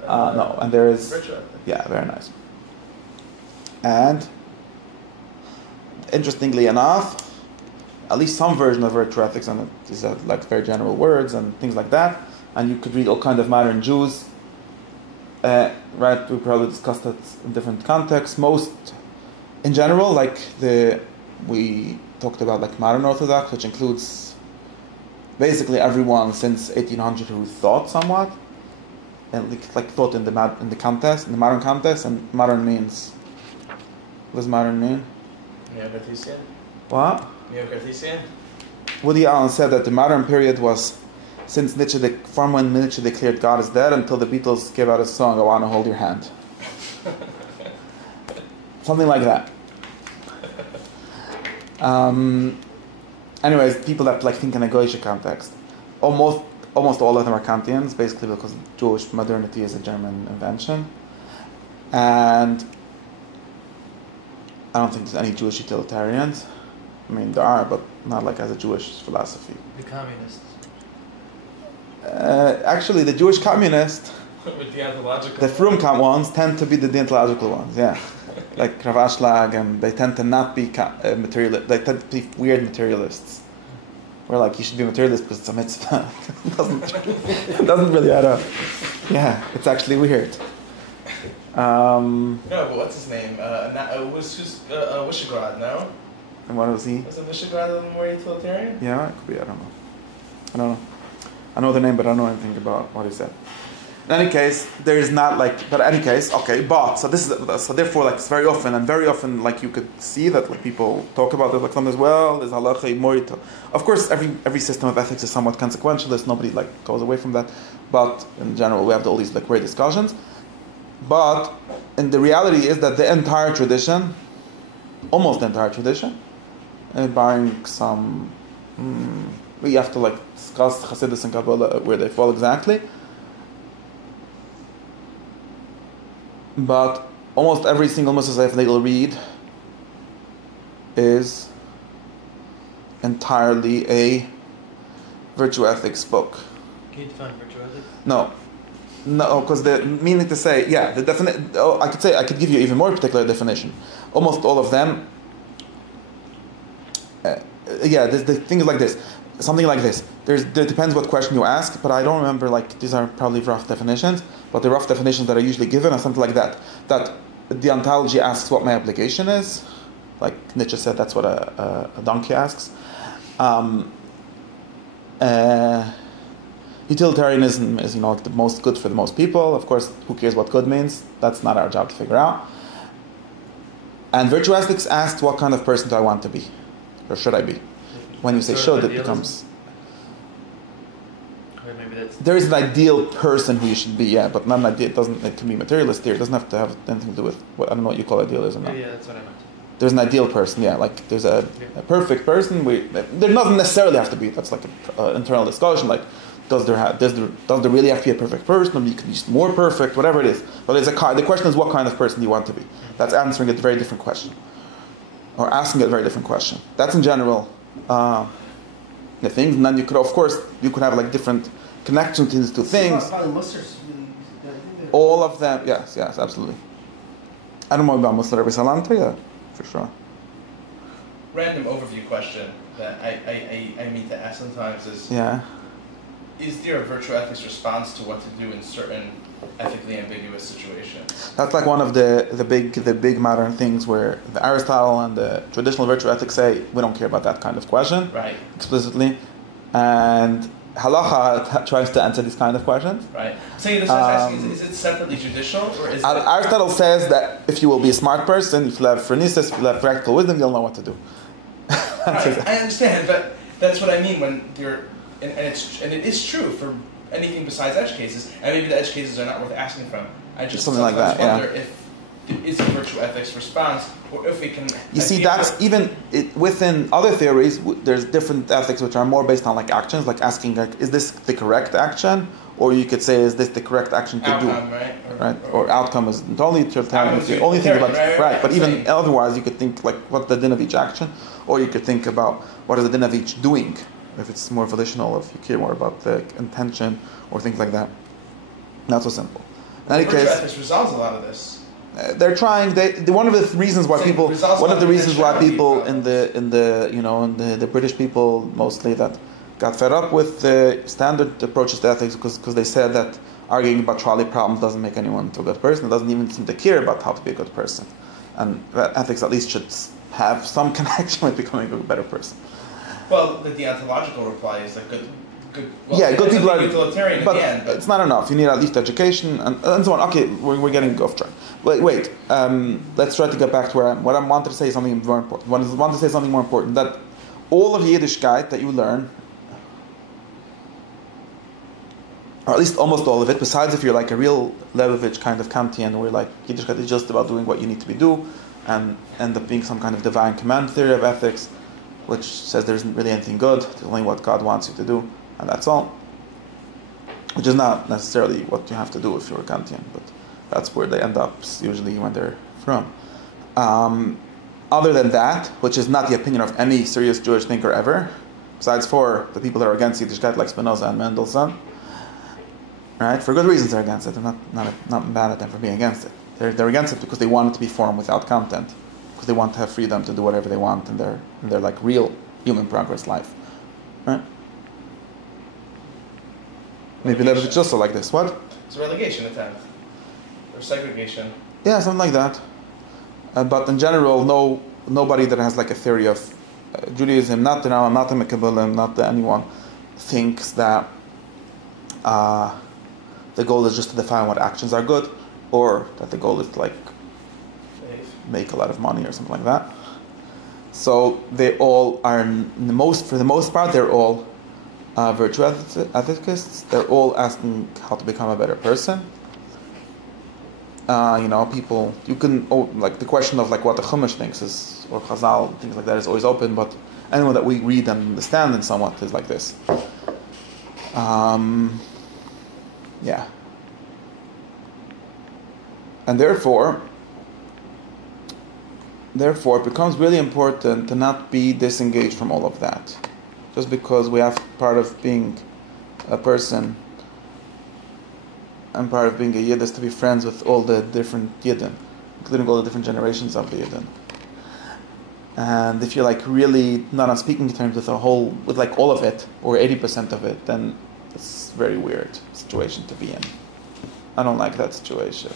virtue ethics. Yeah, very nice. And, interestingly enough, at least some version of virtue ethics, and these are like very general words and things like that, and you could read all kind of modern Jews. Right, we probably discussed that in different contexts. Most, in general, we talked about modern Orthodox, which includes basically everyone since 1800 who thought somewhat, and thought in the modern context. And modern means, what does modern mean? Neo-Cartesian. What? Neo-Cartesian. Woody Allen said that the modern period was since from when Nietzsche declared God is dead until the Beatles gave out a song, I Want to Hold Your Hand. Something like that. Anyways, people that think in a Goyish context, almost all of them are Kantians, basically because Jewish modernity is a German invention. And I don't think there's any Jewish utilitarians. I mean, there are, but not as a Jewish philosophy. The communists. Actually, the Jewish communists, With deontological the frum ones, tend to be the deontological ones, yeah. Like Rav Ashlag, and they tend to not be materialist. They tend to be weird materialists. We're you should be a materialist because it's a mitzvah. it doesn't really add up. Yeah, it's actually weird. No, but what's his name? Wishgrad, no? And what was he? Wasn't Wishgrad a little more utilitarian? Yeah, it could be. I don't know. I know the name, but I don't know anything about what he said. In any case, there is not but in any case, okay, but, so therefore, it's very often, you could see that, people talk about it, something as well, there's halacha, morita. Of course, every system of ethics is somewhat consequentialist, nobody, goes away from that, but in general, we have all these, great discussions. But, and the reality is that the entire tradition, almost the entire tradition, barring some, we have to, discuss Hasidus and Kabbalah, where they fall exactly. But almost every single Musaf that you'll read is entirely a virtue ethics book. Can you define virtue ethics? No, because the meaning to say, the definite. I could give you even more particular definition. Almost all of them. The thing is like this. Something like this. There depends what question you ask, but I don't remember. Like these are probably rough definitions, but the rough definitions that are usually given are something like that. That the ontology asks what my obligation is, like Nietzsche said. That's what a donkey asks. Utilitarianism is, the most good for the most people. Of course, who cares what good means? That's not our job to figure out. And virtue ethics asks, what kind of person do I want to be? Or should I be? When you say should, it becomes... Or maybe that's... There is an ideal person who you should be, but not an ideal. It can be materialist here. It doesn't have to have anything to do with, I don't know what you call idealism now. Yeah, that's what I meant. There's an ideal person, like there's a perfect person. There doesn't necessarily have to be. That's like an internal discussion. Like, does there really have to be a perfect person, or you could be more perfect, whatever it is. But the question is, what kind of person do you want to be? That's answering a very different question, or asking a very different question. That's in general the things. And then you could have like different connections to these two things. All of them, yes, absolutely. I don't know about Muslim Salantra, for sure. Random overview question that I mean to ask sometimes is: is there a virtue ethics response to what to do in certain ethically ambiguous situations? That's like one of the big modern things where the Aristotle and the traditional virtue ethics say we don't care about that kind of question, right? Explicitly, and Halacha tries to answer these kind of questions. Right. So asking, is it separately judicial, or is Aristotle says that if you will be a smart person, if you have phronesis, if you have practical wisdom, you'll know what to do. Right. I understand, but that's what I mean when you're, and it is true for anything besides edge cases, and maybe the edge cases are not worth asking from. I just something like that. Wonder if it is a virtue ethics response, or if we can. You see, that's even within other theories. There's different ethics which are more based on like actions, like asking, like, is this the correct action, or you could say, is this the correct action to outcome, do? Or outcome is totally utilitarian. The only thing about right. But even otherwise, you could think like, what's the din of each action, or you could think about what is the din of each doing. If it's more volitional, if you care more about the intention or things like that. Not so simple. In any case, ethics resolves a lot of this. They're trying. One of the reasons why people in the British people mostly that got fed up with the standard approaches to ethics because they said that arguing about trolley problems doesn't make anyone into a good person. It doesn't even seem to care about how to be a good person, and that ethics at least should have some connection with becoming a better person. Well, the deontological reply is that good people are utilitarian, but in the end, but it's not enough. You need at least education and so on. Okay, we're getting off track. Wait. Let's try to get back to what I want to say. Something more important. I want to say something more important. That all of Yiddishkeit that you learn, or at least almost all of it, besides if you're like a real Levovich kind of Kantian, where like Yiddishkeit is just about doing what you need to be do, and end up being some kind of divine command theory of ethics, which says there isn't really anything good, it's only what God wants you to do, and that's all. Which is not necessarily what you have to do if you're a Kantian, but that's where they end up usually when they're from. Other than that, which is not the opinion of any serious Jewish thinker ever, besides for the people that are against Yiddishkeit, like Spinoza and Mendelssohn, right? For good reasons they're against it. They're not mad at them for being against it. They're against it because they want it to be formed without content, because they want to have freedom to do whatever they want in their like real human progress life, right? Maybe Levovich also like this. What? It's a relegation attempt or segregation. Yeah, something like that. But in general, nobody that has like a theory of Judaism, not the Rambam, not the Mekabelim, not the anyone, thinks that the goal is just to define what actions are good, or that the goal is to like make a lot of money or something like that. So they all are, for the most part, they're all virtue ethicists. They're all asking how to become a better person. People, you can, like the question of like what the Chumash thinks is, or Chazal, things like that is always open, but anyone that we read and understand in somewhat is like this. Yeah. And therefore, therefore, it becomes really important to not be disengaged from all of that. Just because we have part of being a person and part of being a Yid is to be friends with all the different Yidden, including all the different generations of the Yidden. And if you're like really not on speaking terms with like all of it, or 80% of it, then it's a very weird situation to be in. I don't like that situation.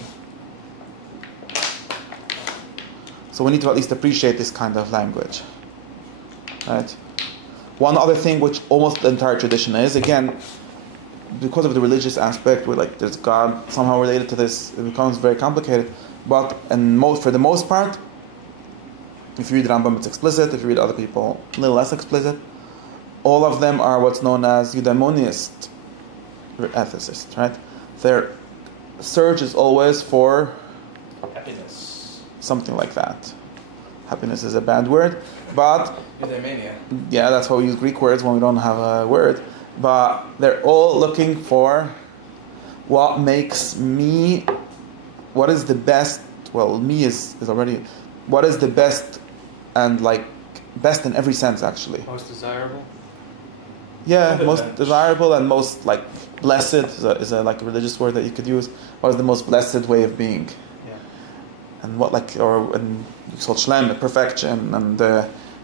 So we need to at least appreciate this kind of language. Right? One other thing which almost the entire tradition is, again, because of the religious aspect, where like there's God somehow related to this, it becomes very complicated. But for the most part, if you read Rambam, it's explicit. If you read other people, a little less explicit. All of them are what's known as eudaimoniist ethicists, right? Their search is always for happiness. Something like that. Happiness is a bad word, but eudaimonia. Yeah, that's why we use Greek words when we don't have a word. But they're all looking for what makes me. What is the best? Well, me is already. What is the best, and like best in every sense, actually. Most desirable. Yeah, most desirable and most like blessed is a like a religious word that you could use. What is the most blessed way of being? Yeah. And what like and you call Shlem, perfection, and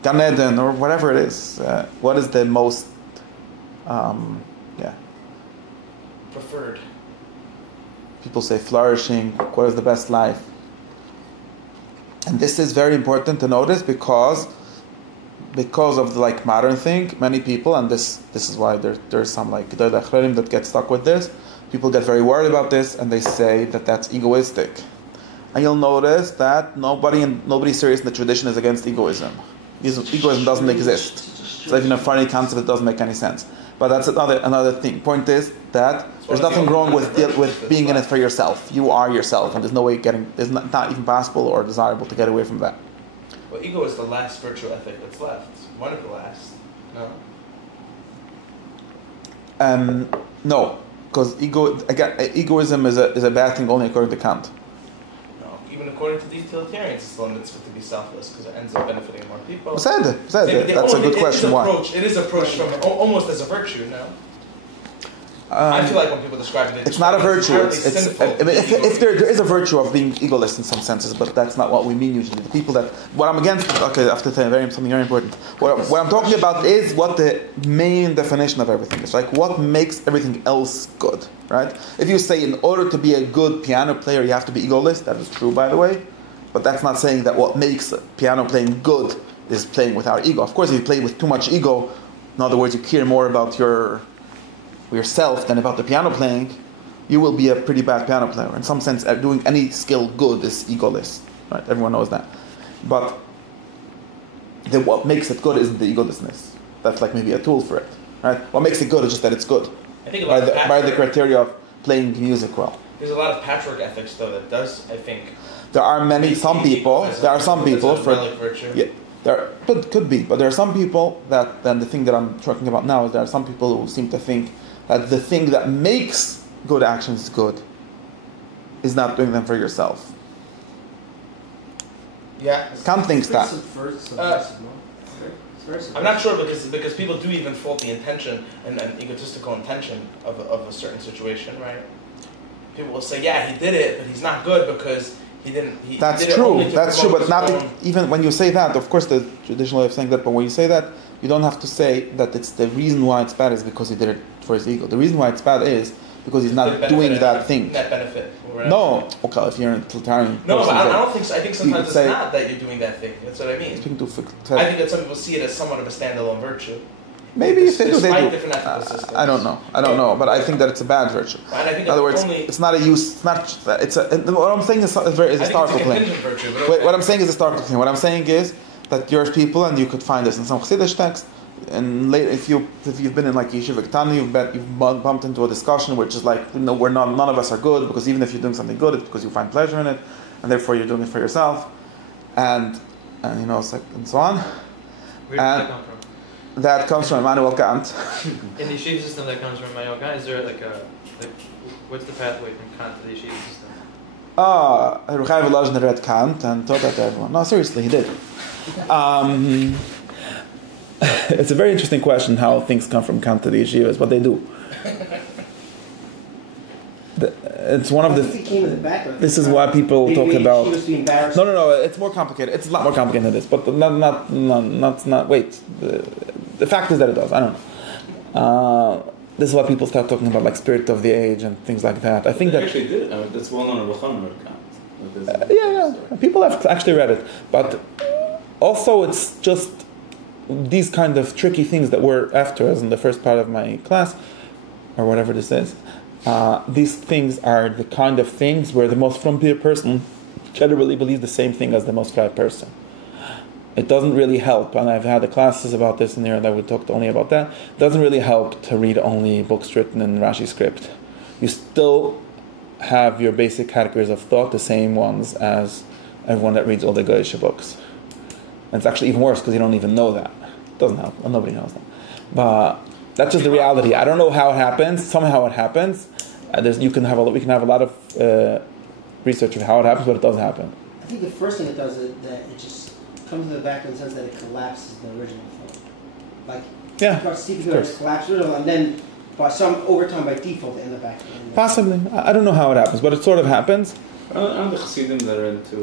Gan Eden or whatever it is. What is the most preferred? People say flourishing. What is the best life? And this is very important to notice because of the like modern thing, many people, and this is why there's some like that get stuck with this. People get very worried about this, and they say that that's egoistic. And you'll notice that nobody serious in the tradition is against egoism. Egoism doesn't exist. It's even a funny concept that doesn't make any sense. But that's another thing. Point is that there's nothing wrong with being in it for yourself. You are yourself, and there's no way it's not even possible or desirable to get away from that. Well, ego is the last virtue ethic that's left. One of the last. No. No, because egoism is a bad thing only according to Kant. No, even according to the utilitarians, it's still a mitzvah to be selfless because it ends up benefiting more people. Said. That's a good question. Why? It is approached from almost as a virtue. No. I feel like when people describe it, it's not a virtue. If there is a virtue of being egoless in some senses, but that's not what we mean usually. The people that what I'm against. Okay, after saying something very important. What I'm talking about is what the main definition of everything is. Like what makes everything else good, right? If you say in order to be a good piano player you have to be egoless, that is true, by the way. But that's not saying that what makes piano playing good is playing without ego. Of course, if you play with too much ego, in other words, you care more about yourself than about the piano playing, you will be a pretty bad piano player. In some sense, doing any skill good is egoless. Right? Everyone knows that. But what makes it good isn't the egolessness. That's like maybe a tool for it. Right? What makes it good is just that it's good. I think by the criteria of playing music well. There's a lot of patchwork ethics, though, that does, I think. There are some people virtue. Yeah, could be, but there are some people that, then the thing that I'm talking about now is there are some people who seem to think that the thing that makes good actions good is not doing them for yourself. Yeah. Kant thinks that. I'm not sure because people do even fault the intention and egotistical intention of a certain situation, right? People will say, yeah, he did it, but he's not good because he didn't. That's true, but not even when you say that. Of course, the traditional way of saying that. But when you say that, you don't have to say that it's the reason why it's bad is because he did it for his ego. The reason why it's bad is because he's not doing that thing. Net benefit. No, okay. If you're a totalitarian. No, but I don't think so. I think sometimes it's not that you're doing that thing. That's what I mean. I think that some people see it as somewhat of a standalone virtue. Maybe if they do, they do. Different ethical systems. I don't know, but I think that it's a bad virtue. In other words, it's not a use. It's not. It's a. What I'm saying is a historical claim. What I'm saying is a historical claim. What I'm saying is that there's people, and you could find this in some Chassidish text. And later, if you've been in like Yeshiva Ketana, you've bumped into a discussion which is like, none of us are good because even if you're doing something good, it's because you find pleasure in it, and therefore you're doing it for yourself, and it's like and so on. Where does that come from? That comes from Immanuel Kant. In the yeshiva system, that comes from Immanuel Kant. Is there what's the pathway from Kant to the yeshiva system? Ruchai Volozhin read Kant and taught that to everyone. No, seriously, he did. It's a very interesting question how things come from Kant to the yeshivas, but they do. It's one of the. This is why people talk about. No. It's more complicated. It's a lot more complicated than this. But not. Wait. The fact is that it does. I don't know. This is why people start talking about like spirit of the age and things like that. I think they that actually did. That's well known in Rachman Kant. Yeah. People have actually read it, but also it's just these kind of tricky things that were after, as in the first part of my class, or whatever this is. These things are the kind of things where the most frontier person generally believes the same thing as the most fry person. It doesn't really help, and I've had the classes about this in here that we talked only about that. It doesn't really help to read only books written in Rashi script. You still have your basic categories of thought, the same ones as everyone that reads all the Goyish books. And it's actually even worse because you don't even know that. It doesn't help, and nobody knows that. But that's just the reality. I don't know how it happens. Somehow it happens. We can have a lot of research of how it happens, but it does happen. I think the first thing it does is that it just comes to the back in the sense that it collapses the original thought. Like, Steve collapses original, and then over time by default they end up back. Possibly. I don't know how it happens, but it sort of happens. Aren't the Chassidim that are into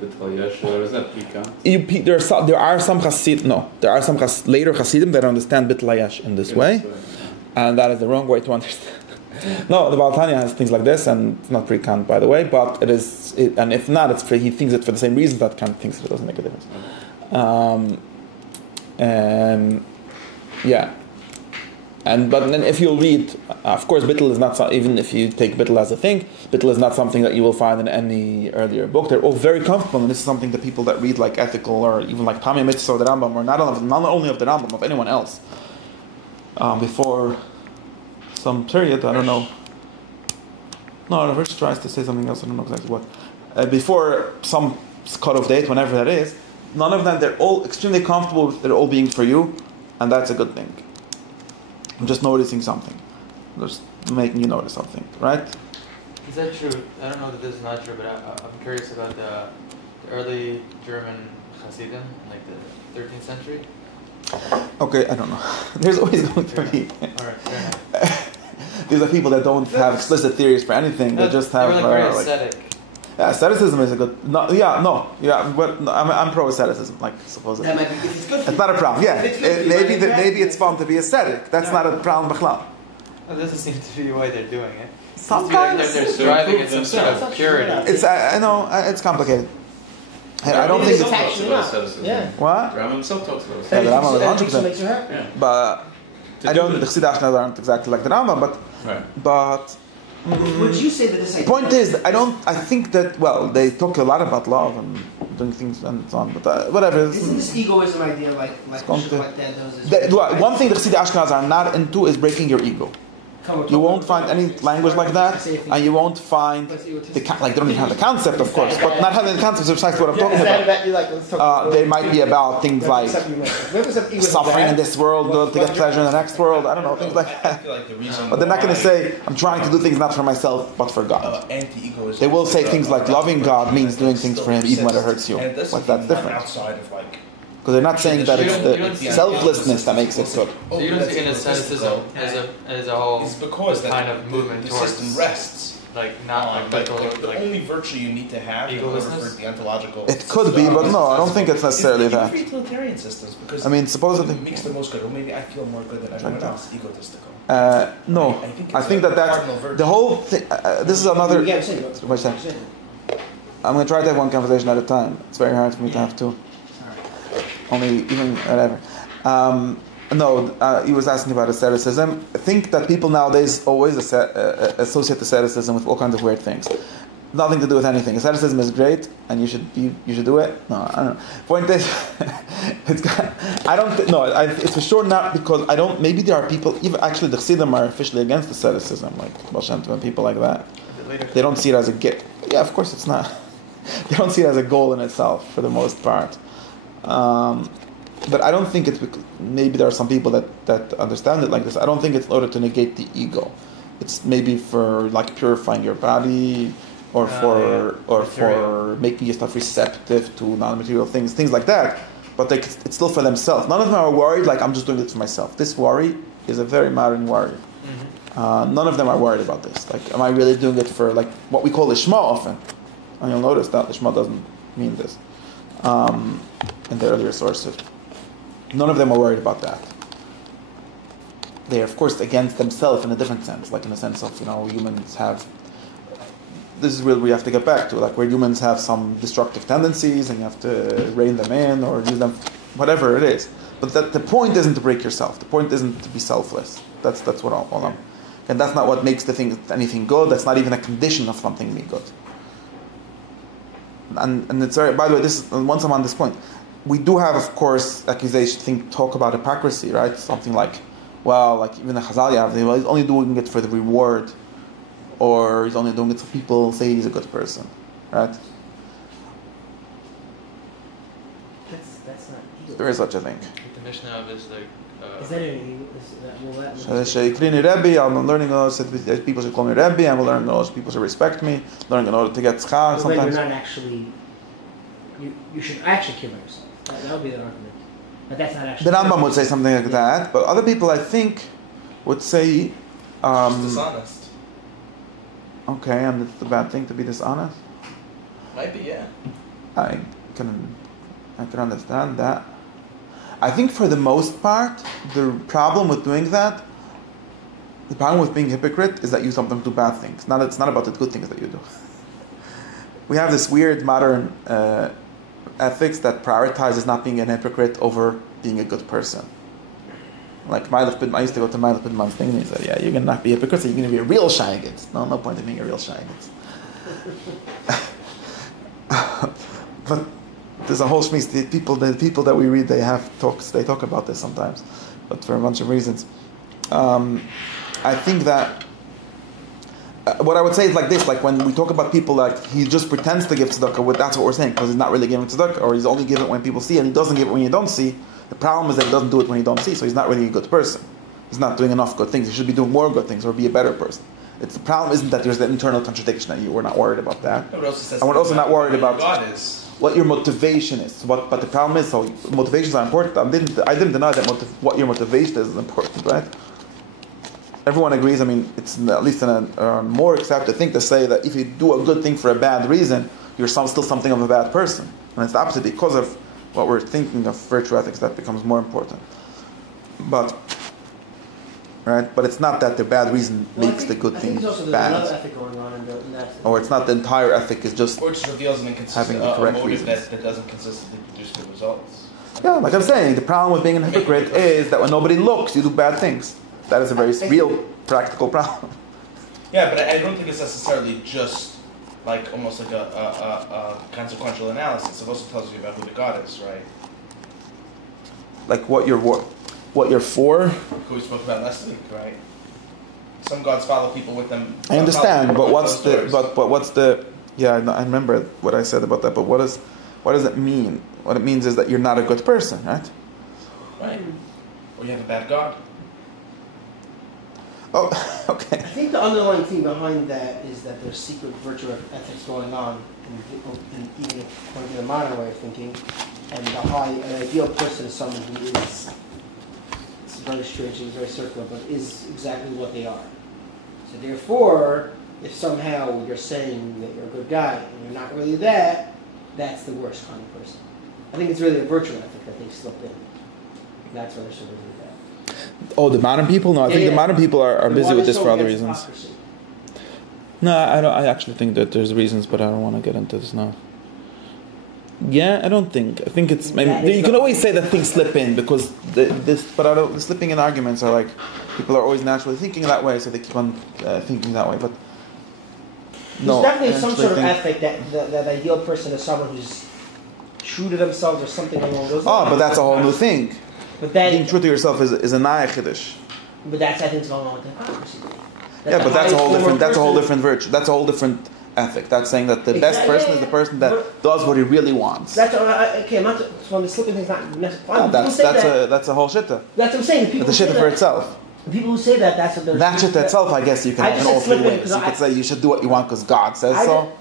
B'tal Yesh, or is that Pika? There are some Chassidim. No, there are some later Chassidim that understand B'tal Yesh in this way, and that is the wrong way to understand. No, the Baal Tanya has things like this, and it's not pre-Kant, by the way, but it is, and if not, he thinks it for the same reasons that Kant thinks it doesn't make a difference. But then if you'll read, of course, Bittul is not, even if you take Bittul as a thing, Bittul is not something that you will find in any earlier book. They're all very comfortable, and this is something that people that read like ethical or even like Pami Mitzvah or the Rambam, or not only of the Rambam, of anyone else, before some period, I don't know. No, the verse tries to say something else, I don't know exactly what. Before some cut-off date, whenever that is, none of them, they're all extremely comfortable with they're all being for you, and that's a good thing. I'm just noticing something. Just making you notice something, right? Is that true? I don't know that this is not true, but I'm curious about the early German Hasidim, like the 13th century. Okay, I don't know. There's always going to be. All right, fair enough. These are people that don't have explicit theories for anything. They just have. They were like very ascetic. Yeah, asceticism is a good. But I'm pro asceticism, like supposedly. It's not a problem. Yeah, maybe it's fun to be ascetic. That's not a problem, b'chlal. Well, doesn't seem to be why they're doing it. Sometimes they're striving at some sort of purity. I know it's complicated. I don't think it's actually what? Rambam himself talks about Yeah, the Rambam is 100%. Makes you happy. Yeah. But I don't. The Chassid Ashkenaz aren't exactly like the Rambam, but. Would you say that this idea? Point is, I think that they talk a lot about love and doing things and so on, but whatever. Isn't this egoism idea like that one thing the Chassid Ashkenaz are not into is breaking your ego. You won't find any language like that, and you won't find they don't even have the concept, of course, but not having the concept is precisely what I'm talking about. They might be about things like suffering in this world to get pleasure in the next world. I don't know, things like that. But they're not going to say, I'm trying to do things not for myself, but for God. They will say things like loving God means doing things for Him even when it hurts you. But that's different. Because they're not saying that it's the selflessness that makes it good. So you don't see in asceticism as a whole because kind of movement the towards system rests. Like not the only virtue you need to have in order for the ontological. It could be, but no, I don't think it's necessarily that. Utilitarian systems, because supposedly it makes the most good. Or maybe I feel more good than everyone else. Egotistical. No, I think that's the whole thing. This is another. I'm going to try to have one conversation at a time. It's very hard for me to have two. Only even whatever. He was asking about asceticism. I think that people nowadays always associate asceticism with all kinds of weird things. Nothing to do with anything. Asceticism is great, and you should do it. No, I don't know. Point is, it's for sure not because I don't. Maybe there are people. Even actually, the Chassidim are officially against asceticism, like Baal Shem Tov and people like that. They don't see it as a gift. Yeah, of course it's not. They don't see it as a goal in itself for the most part. But I don't think it's because maybe there are some people that understand it like this. I don't think it's in order to negate the ego. It's maybe for like purifying your body or for making yourself receptive to non-material things like that. But it's still for themselves. None of them are worried like I'm just doing it for myself. This worry is a very modern worry. None of them are worried about this. Like, am I really doing it for like what we call lishma often? And you'll notice that lishma doesn't mean this in the earlier sources. None of them are worried about that. They are, of course, against themselves in a different sense, like in the sense of, humans have. This is where we have to get back to, like where humans have some destructive tendencies and you have to rein them in or use them, whatever it is. But the point isn't to break yourself. The point isn't to be selfless. That's what I'm. And that's not what makes anything good. That's not even a condition of something being good. And it's very, by the way, once I'm on this point, we do have, of course, accusations, talk about hypocrisy, right? Something like, even the Chazal, he's only doing it for the reward, or he's only doing it so people say he's a good person, right? That's not evil. There is such a thing. The Mishnah is like. Is that an I'm learning that people should call me Rebbe, I'm learning that people should respect me, learning in order to get schar sometimes. But you're not actually, you should actually kill yourself. That would be the argument. But that's not actually. The Rambam would say something like that, but other people, I think, would say. Dishonest. Okay, and it's a bad thing to be dishonest? Might be, yeah. I can understand that. I think for the most part, the problem with doing that, the problem with being a hypocrite is that you sometimes do bad things. It's not about the good things that you do. We have this weird modern ethics that prioritizes not being a hypocrite over being a good person. Like I used to go to Meilach Bidman's thing and he said, you're going to not be a hypocrite, so you're going to be a real shaygit. No point in being a real shaygit. But there's a whole shmiz. The people that we read, they talk about this sometimes, but for a bunch of reasons. I think that what I would say is like this: like when we talk about people, like he just pretends to give tzedakah, that's what we're saying, because he's not really giving tzedakah, or he's only giving it when people see, and he doesn't give it when you don't see. The problem is that he doesn't do it when you don't see, so he's not really a good person. He's not doing enough good things. He should be doing more good things or be a better person. The problem isn't that there's the internal contradiction that we're not worried about that. And we're also not worried about what your motivation is. But the problem is, so motivations are important. I didn't deny that what your motivation is important, right? Everyone agrees. I mean, it's at least a more accepted thing to say that if you do a good thing for a bad reason, you're still something of a bad person. And it's the opposite. Because of what we're thinking of virtue ethics, that becomes more important. But it's not that the bad reason makes the good things bad. Another ethic going on in that. Or it's not the entire ethic is just. Or it just reveals an inconsistent motive that doesn't consistently produce good results. Yeah, like I'm saying, the problem with being a hypocrite is that when nobody looks, you do bad things. That is a very real, practical problem. Yeah, but I don't think it's necessarily just like almost like a consequential analysis. It also tells you about who the God is, right? Like what you're for. Who we spoke about last week, right? Some gods follow people with them. I understand, but what's the? Yeah, I remember what I said about that. But what does it mean? What it means is that you're not a good person, right? Right. Or you have a bad god. Oh, okay. I think the underlying thing behind that is that there's secret virtue ethics going on, even according to the modern way of thinking, and an ideal person is someone who is, it's very strange, it's very circular, but is exactly what they are. So therefore, if somehow you're saying that you're a good guy and you're not really that, that's the worst kind of person. I think it's really a virtue ethic that they slipped in. And that's why they're so busy with that. Oh, the modern people? No, I think the modern people are busy with this for other reasons. Hypocrisy. No, I actually think that there's reasons, but I don't want to get into this now. Yeah, I don't think. I think it's maybe you can always say that things slip in because the slipping in arguments are like people are always naturally thinking that way, so they keep on thinking that way. But there's definitely some sort of ethic that ideal person is someone who's true to themselves or something along those lines. Oh, but that's a whole new thing. But then, being true to yourself is a naya chiddush. But that's I think going on with hypocrisy. Yeah, but that's a whole different virtue. That's a whole different ethic. That's saying that the best person is the person that does what he really wants. That's okay. I'm not. So the slipping thing's not necessarily. That's a whole shitta. That's what I'm saying. The shitta for itself. The people who say that's what they're. That shitta itself, I guess you can have an all three ways. You could say you should do what you want because God says so.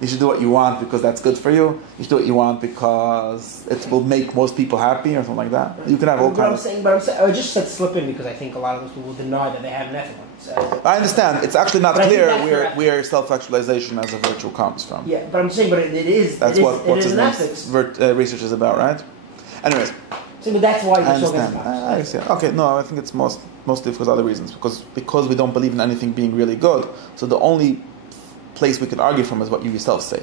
You should do what you want because that's good for you. You should do what you want because it will make most people happy or something like that. You can have all kinds of... I just said slip in because I think a lot of those people deny that they have an ethic. I understand. It's actually not clear where self-actualization as a virtue comes from. Yeah, but I'm saying, but it is. That's what his research is about, right? Anyways. So, but that's why I understand. I see. Okay, no, I think it's mostly for other reasons. Because we don't believe in anything being really good. So the only place we can argue from is what you yourself say.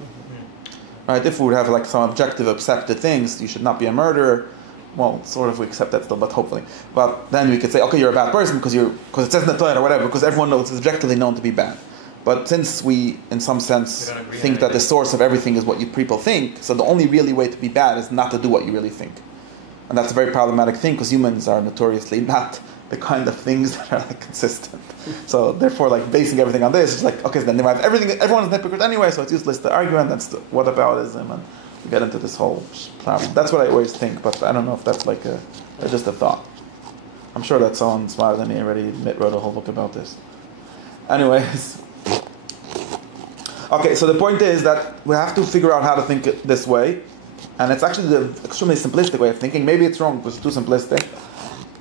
Mm-hmm. Right? If we would have like some objective, accepted things, you should not be a murderer. Well, sort of we accept that still, but hopefully. But then we could say, okay, you're a bad person because it says in the Torah or whatever, because everyone knows it's objectively known to be bad. But since we, in some sense, think that the source of everything is what you people think, so the only really way to be bad is not to do what you really think. And that's a very problematic thing, because humans are notoriously not the kind of things that are like consistent. So therefore, like basing everything on this, it's like, okay, so then everyone is a hypocrite anyway, so it's useless to argue, and that's whataboutism, and we get into this whole problem. That's what I always think, but I don't know if that's like just a thought. I'm sure that someone smarter than me already wrote a whole book about this. Anyways. Okay, so the point is that we have to figure out how to think it this way, and it's actually the extremely simplistic way of thinking. Maybe it's wrong because it's too simplistic,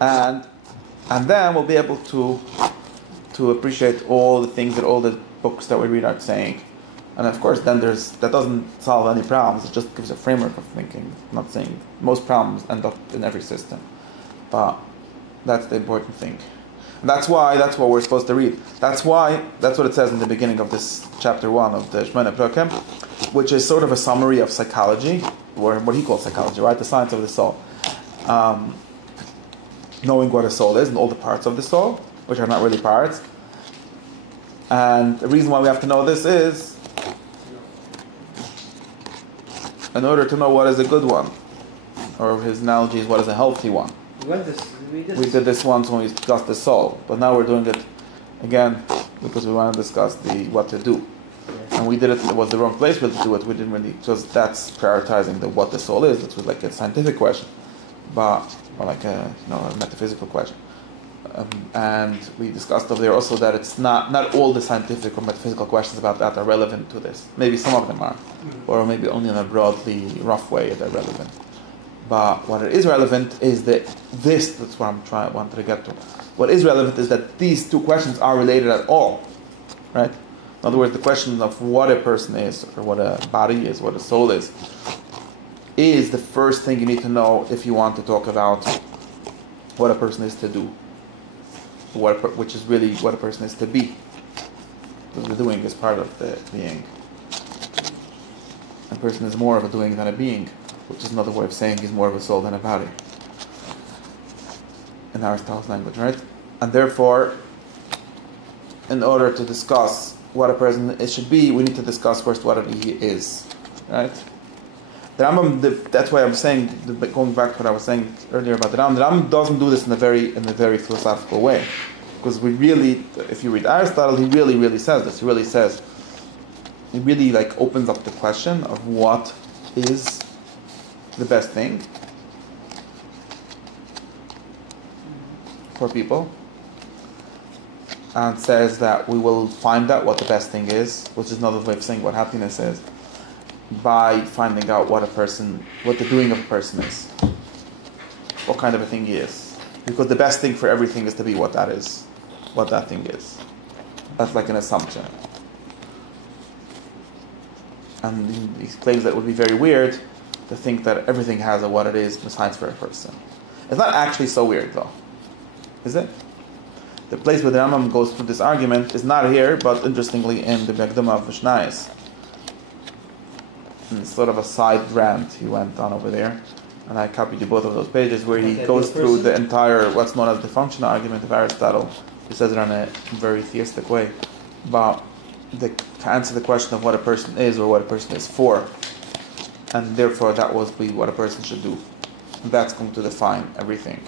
and then we'll be able to appreciate all the things that all the books that we read are saying. And of course, then that doesn't solve any problems. It just gives a framework of thinking. I'm not saying most problems end up in every system, but that's the important thing. And that's what we're supposed to read. That's what it says in the beginning of this chapter 1 of the Shomne Prakim, which is sort of a summary of psychology, or what he calls psychology, right? The science of the soul. Knowing what a soul is and all the parts of the soul, which are not really parts. And the reason why we have to know this is in order to know what is a good one, or his analogy is what is a healthy one. We did this once when we discussed the soul, but now we're doing it again because we want to discuss what to do. And we did it was the wrong place to do it. We didn't really, because that's prioritizing what the soul is. It was like a scientific question, or like a metaphysical question. And we discussed over there also that it's not all the scientific or metaphysical questions about that are relevant to this. Maybe some of them are, or maybe only in a broadly rough way they're relevant. But what is relevant is that's what wanted to get to. What is relevant is that these two questions are related at all, right? In other words, the question of what a person is, or what a body is, what a soul is the first thing you need to know if you want to talk about what a person is to do, which is really what a person is to be. Because the doing is part of the being. A person is more of a doing than a being, which is another way of saying he's more of a soul than a body. In Aristotle's language, right? And therefore, in order to discuss what a person should be, we need to discuss first what he is, right? The Rambam, that's why I'm saying, going back to what I was saying earlier about the Rambam doesn't do this in a very philosophical way. Because if you read Aristotle, he really says this. He really like opens up the question of what is the best thing for people, and says that we will find out what the best thing is, which is another way of saying what happiness is, by finding out what the doing of a person is, what kind of a thing he is. Because the best thing for everything is to be what that thing is. That's like an assumption. And he claims that it would be very weird to think that everything has a what it is besides for a person. It's not actually so weird though, is it? The place where the Rambam goes through this argument is not here, but interestingly in the Hakdama of Mishnayos. And it's sort of a side rant he went on over there, and I copied you both of those pages where he goes through the entire what's known as the functional argument of Aristotle. He says it in a very theistic way, but to answer the question of what a person is or what a person is for, and therefore that will be what a person should do. And that's going to define everything.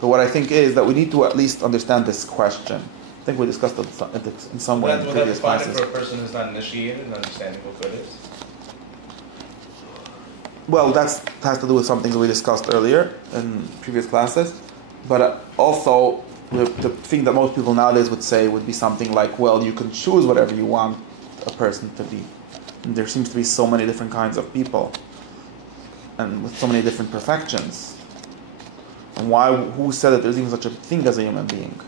But what I think is that we need to at least understand this question. I think we discussed it in some way in previous classes. Would that define it for a person who's not initiated in understanding what good is? Well, that has to do with something that we discussed earlier in previous classes. But also, the thing that most people nowadays would say would be something like, well, you can choose whatever you want a person to be. And there seems to be so many different kinds of people, and with so many different perfections. And who said that there's even such a thing as a human being?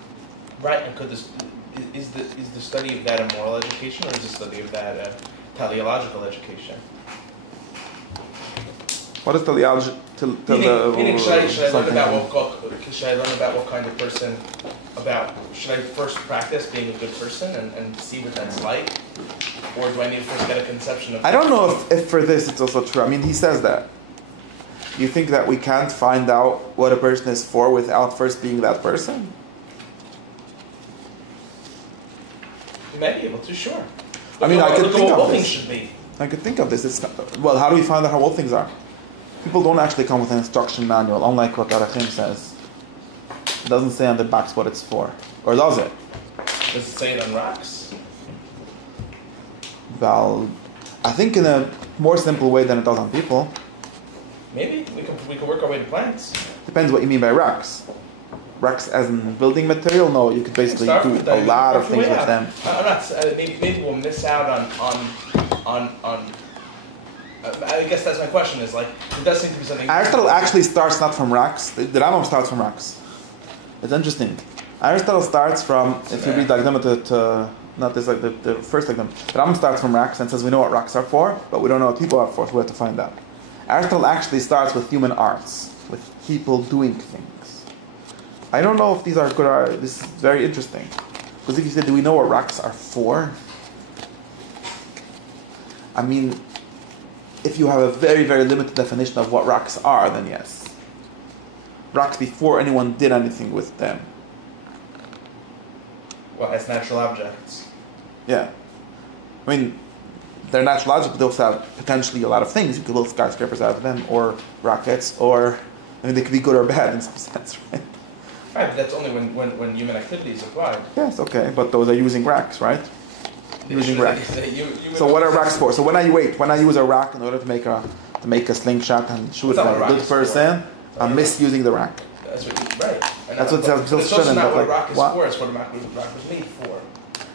Right, and could this is the study of that a moral education, or is the study of that a teleological education? What is teleology? Meaning, should I learn about what kind of person? Should I first practice being a good person and see what that's like, or do I need to first get a conception of? I don't know if for this it's also true. I mean, he says that. You think that we can't find out what a person is for without first being that person? You might be able to, sure. I mean, I could think of things this. Should be. I could think of this. Well, how do we find out how old things are? People don't actually come with an instruction manual, unlike what Prakim says. It doesn't say on the box what it's for. Or does it? Does it say it on rocks? Well, I think in a more simple way than it does on people. Maybe we can work our way to plants. Depends what you mean by rocks. Rocks as in building material? No, you could basically do a lot of things with them. I'm not. Maybe we'll miss out on. I guess that's my question. Is like it does seem to be something. Aristotle actually starts not from rocks. The Rambam starts from rocks. It's interesting. Aristotle starts from, if you read the Hakdama to not this like the first Hakdama, the Rambam starts from rocks and says we know what rocks are for, but we don't know what people are for, so we have to find out. Aristotle actually starts with human arts, with people doing things. I don't know if these are good or this is very interesting. Because if you said, do we know what rocks are for? I mean, if you have a very, very limited definition of what rocks are, then yes. Rocks before anyone did anything with them. Well, as natural objects. Yeah. I mean, they're natural objects, but they also have potentially a lot of things. You could build skyscrapers out of them, or rockets, or, I mean, they could be good or bad in some sense, right? Right, but that's only when human activity is applied. Yes, okay, but those are using racks, right? Using racks. So what are racks for? So when I use a rack in order to make a slingshot and shoot at a good person, I'm misusing the rack. That's what right. That's what it's also not what a rock is what? for, it's what a rock was made for.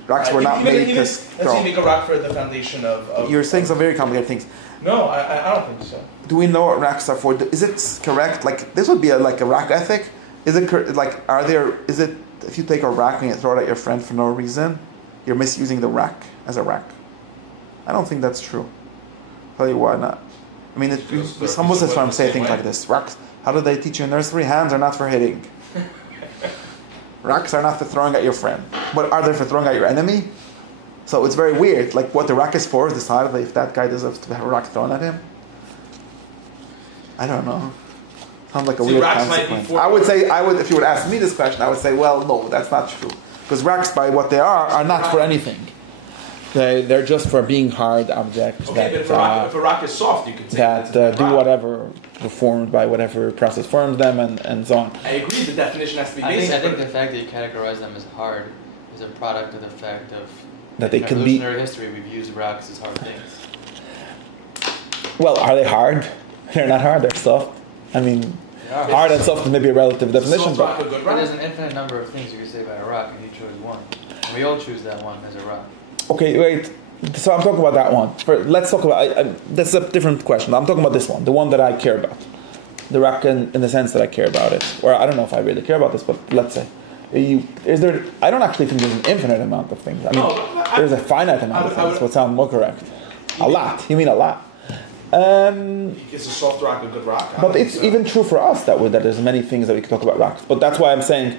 Rocks were not made to Let's say you make a rock for the foundation of You're saying some very complicated things. No, I don't think so. Do we know what racks are for? Is it correct? Like, this would be like a rack ethic. Is it if you take a rack and you throw it at your friend for no reason, you're misusing the rack as a rack? I don't think that's true. Tell you why not. I mean, some Muslims try to say things like this. Racks, how do they teach you in nursery? Hands are not for hitting. Racks are not for throwing at your friend. But are they for throwing at your enemy? So it's very weird. Like, what the rack is for is decided if that guy deserves to have a rock thrown at him. I don't know. Sounds like a weird consequence. I would, if you would ask me this question, I would say, well, no, that's not true. Because racks, by what they are not for anything. They're just for being hard objects. Okay, that, but if a rock is soft, you can say that do whatever, formed by whatever process forms them, and so on. I agree, the definition has to be I basic. think the fact that you categorize them as hard is a product of the fact of that they in can be. evolutionary history, we've used rocks as hard things. Well, are they hard? They're not hard. They're soft. I mean, hard and soft is maybe a relative definition, soft rock, a good rock. There's an infinite number of things you can say about a rock, and you chose one. And we all choose that one as a rock. Okay, wait. So I'm talking about that one. Let's talk about. That's a different question. I'm talking about this one, the one that I care about, the rock in the sense that I care about it. Or I don't know if I really care about this, but let's say, I don't actually think there's an infinite amount of things. I mean, there's a finite amount of things. Would sound more correct. A lot. You mean a lot? Is a soft rock a good rock? But it's even true for us that there's many things that we can talk about rocks. But that's why I'm saying,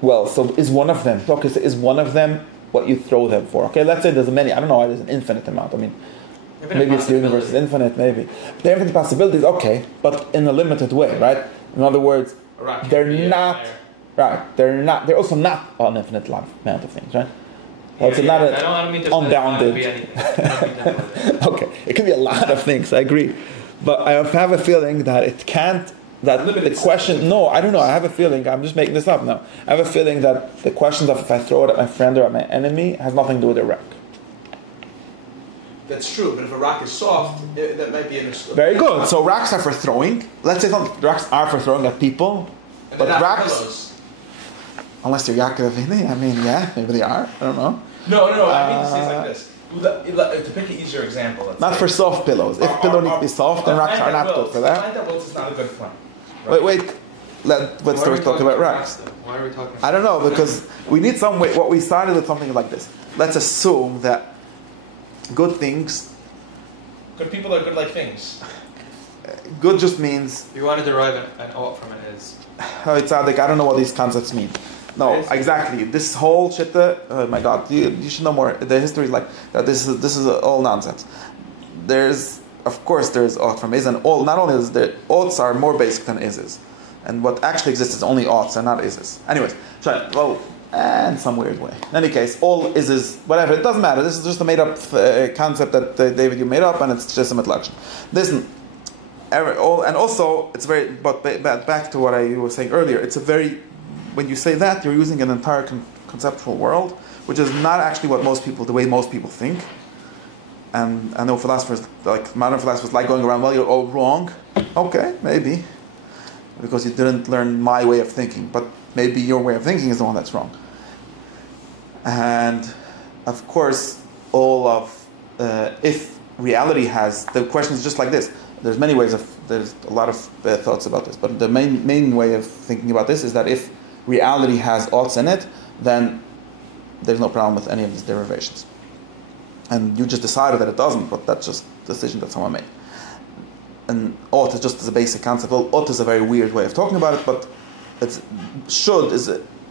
well, so is one of them what you throw them for? Okay, let's say there's many. I don't know why there's an infinite amount. I mean, maybe it's the universe is infinite, maybe. There are infinite possibilities, okay, but in a limited way, right? In other words, they're also not an infinite amount of things, right? Well, it's not unbounded. Okay, it can be a lot of things, I agree. But I have a feeling that it can't, that the question, no, I don't know, I have a feeling, I'm just making this up now. I have a feeling that the questions of if I throw it at my friend or at my enemy has nothing to do with a rock. That's true, but if a rock is soft, that might be understood. Very good. So rocks are for throwing. Let's say rocks are for throwing at people. But rocks, unless they're Yaakov Avinu, I mean, yeah, maybe they are. I don't know. No, I mean to say it like this. To pick an easier example, not for soft pillows. If pillow needs to be soft, then racks are not good for that. Client that wilts is not a good plan. Right? Wait. Let's talk about racks. Why are we talking about I don't know, because we need some way. What we started with something like this. Let's assume that good things. Good people are good like things. Good just means. You want to derive an ought from an is. I don't know what these concepts mean. No, exactly. This whole shit. Oh my God, you should know more. The history is like that. This is all nonsense. There's ought from is, and all. Not only is there oughts are more basic than is, and what actually exists is only oughts and not is. Anyways, in some weird way. In any case, all is whatever. It doesn't matter. This is just a made up concept that David you made up, and it's just a metlaction. Listen. And also, it's very. But back to what I was saying earlier, it's a very. When you say that, you're using an entire conceptual world, which is not actually the way most people think. And I know philosophers, like modern philosophers, like going around. Well, you're all wrong. Okay, maybe, because you didn't learn my way of thinking. But maybe your way of thinking is the one that's wrong. And of course, if reality has the question is just like this. There's a lot of thoughts about this, but the main way of thinking about this is that if reality has oughts in it, then there's no problem with any of these derivations. And you just decided that it doesn't, but that's just a decision that someone made. And ought is just as a basic concept. Well, ought is a very weird way of talking about it, but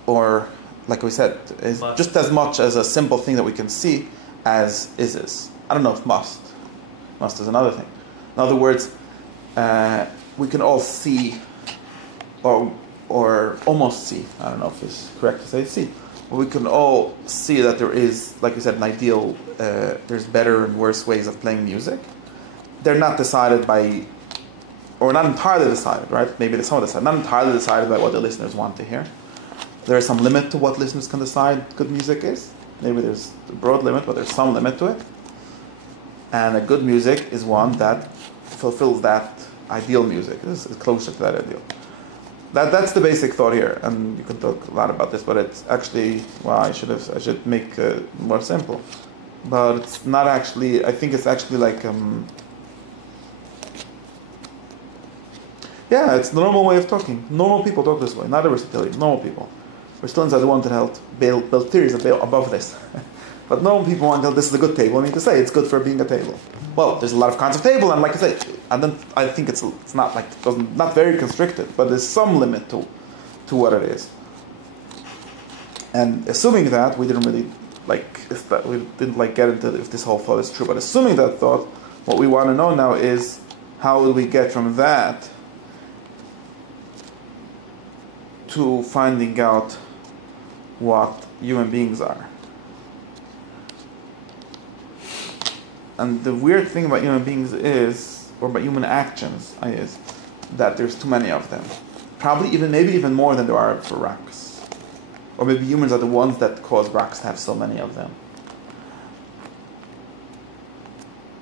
or like we said, is just as much as a simple thing that we can see as is. I don't know if must. Must is another thing. In other words, we can all see, or almost see. I don't know if it's correct to say see. But we can all see that there is, like you said, an ideal. There's better and worse ways of playing music. They're not decided by, or not entirely decided, right? Maybe they're somewhat decided. Not entirely decided by what the listeners want to hear. There is some limit to what listeners can decide good music is. Maybe there's a broad limit, but there's some limit to it. And a good music is one that fulfills that ideal music. It's closer to that ideal. That's the basic thought here, and you can talk a lot about this, but it's actually I should make it more simple. But it's not actually. I think it's actually like it's the normal way of talking. Normal people talk this way. Not Aristotelian. Normal people. Aristotelians are the ones that build theories above this. But normal people want to tell this is a good table. I mean to say it's good for being a table. Well, there's a lot of kinds of table, and like I say, I think it's not like not very constricted, but there's some limit to what it is. And assuming that we didn't really get into if this whole thought is true, but assuming that thought, what we want to know now is how do we get from that to finding out what human beings are. And the weird thing about human beings or about human actions, is that there's too many of them. Maybe even more than there are for rocks. Or maybe humans are the ones that cause rocks to have so many of them.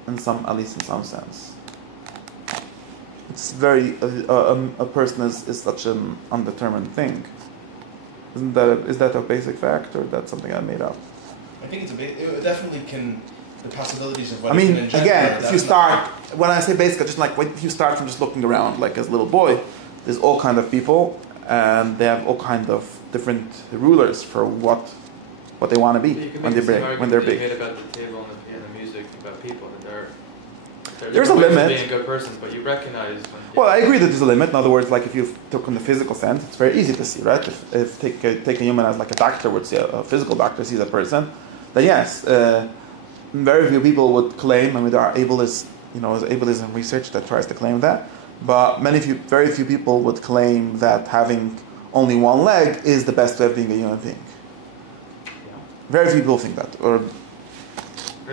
At least in some sense. It's very, a person is such an undetermined thing. Is that a basic fact, or is that something I made up? I think it definitely can. The possibilities of what again, if you start, when I say basic, just like if you start from just looking around, like as a little boy, there's all kind of people, and they have all kind of different rulers for what they want to be when they're big. Made about the table and the music about people, that there's a limit. Being a good person, but you recognize. Well, I agree that there's a limit. In other words, like if you took on the physical sense, it's very easy to see, right? If take a human as like a doctor would see a physical doctor sees a person, then yes. Very few people would claim. There are ableism research that tries to claim that, but very few people would claim that having only one leg is the best way of being a human being. Yeah. Very few people think that, or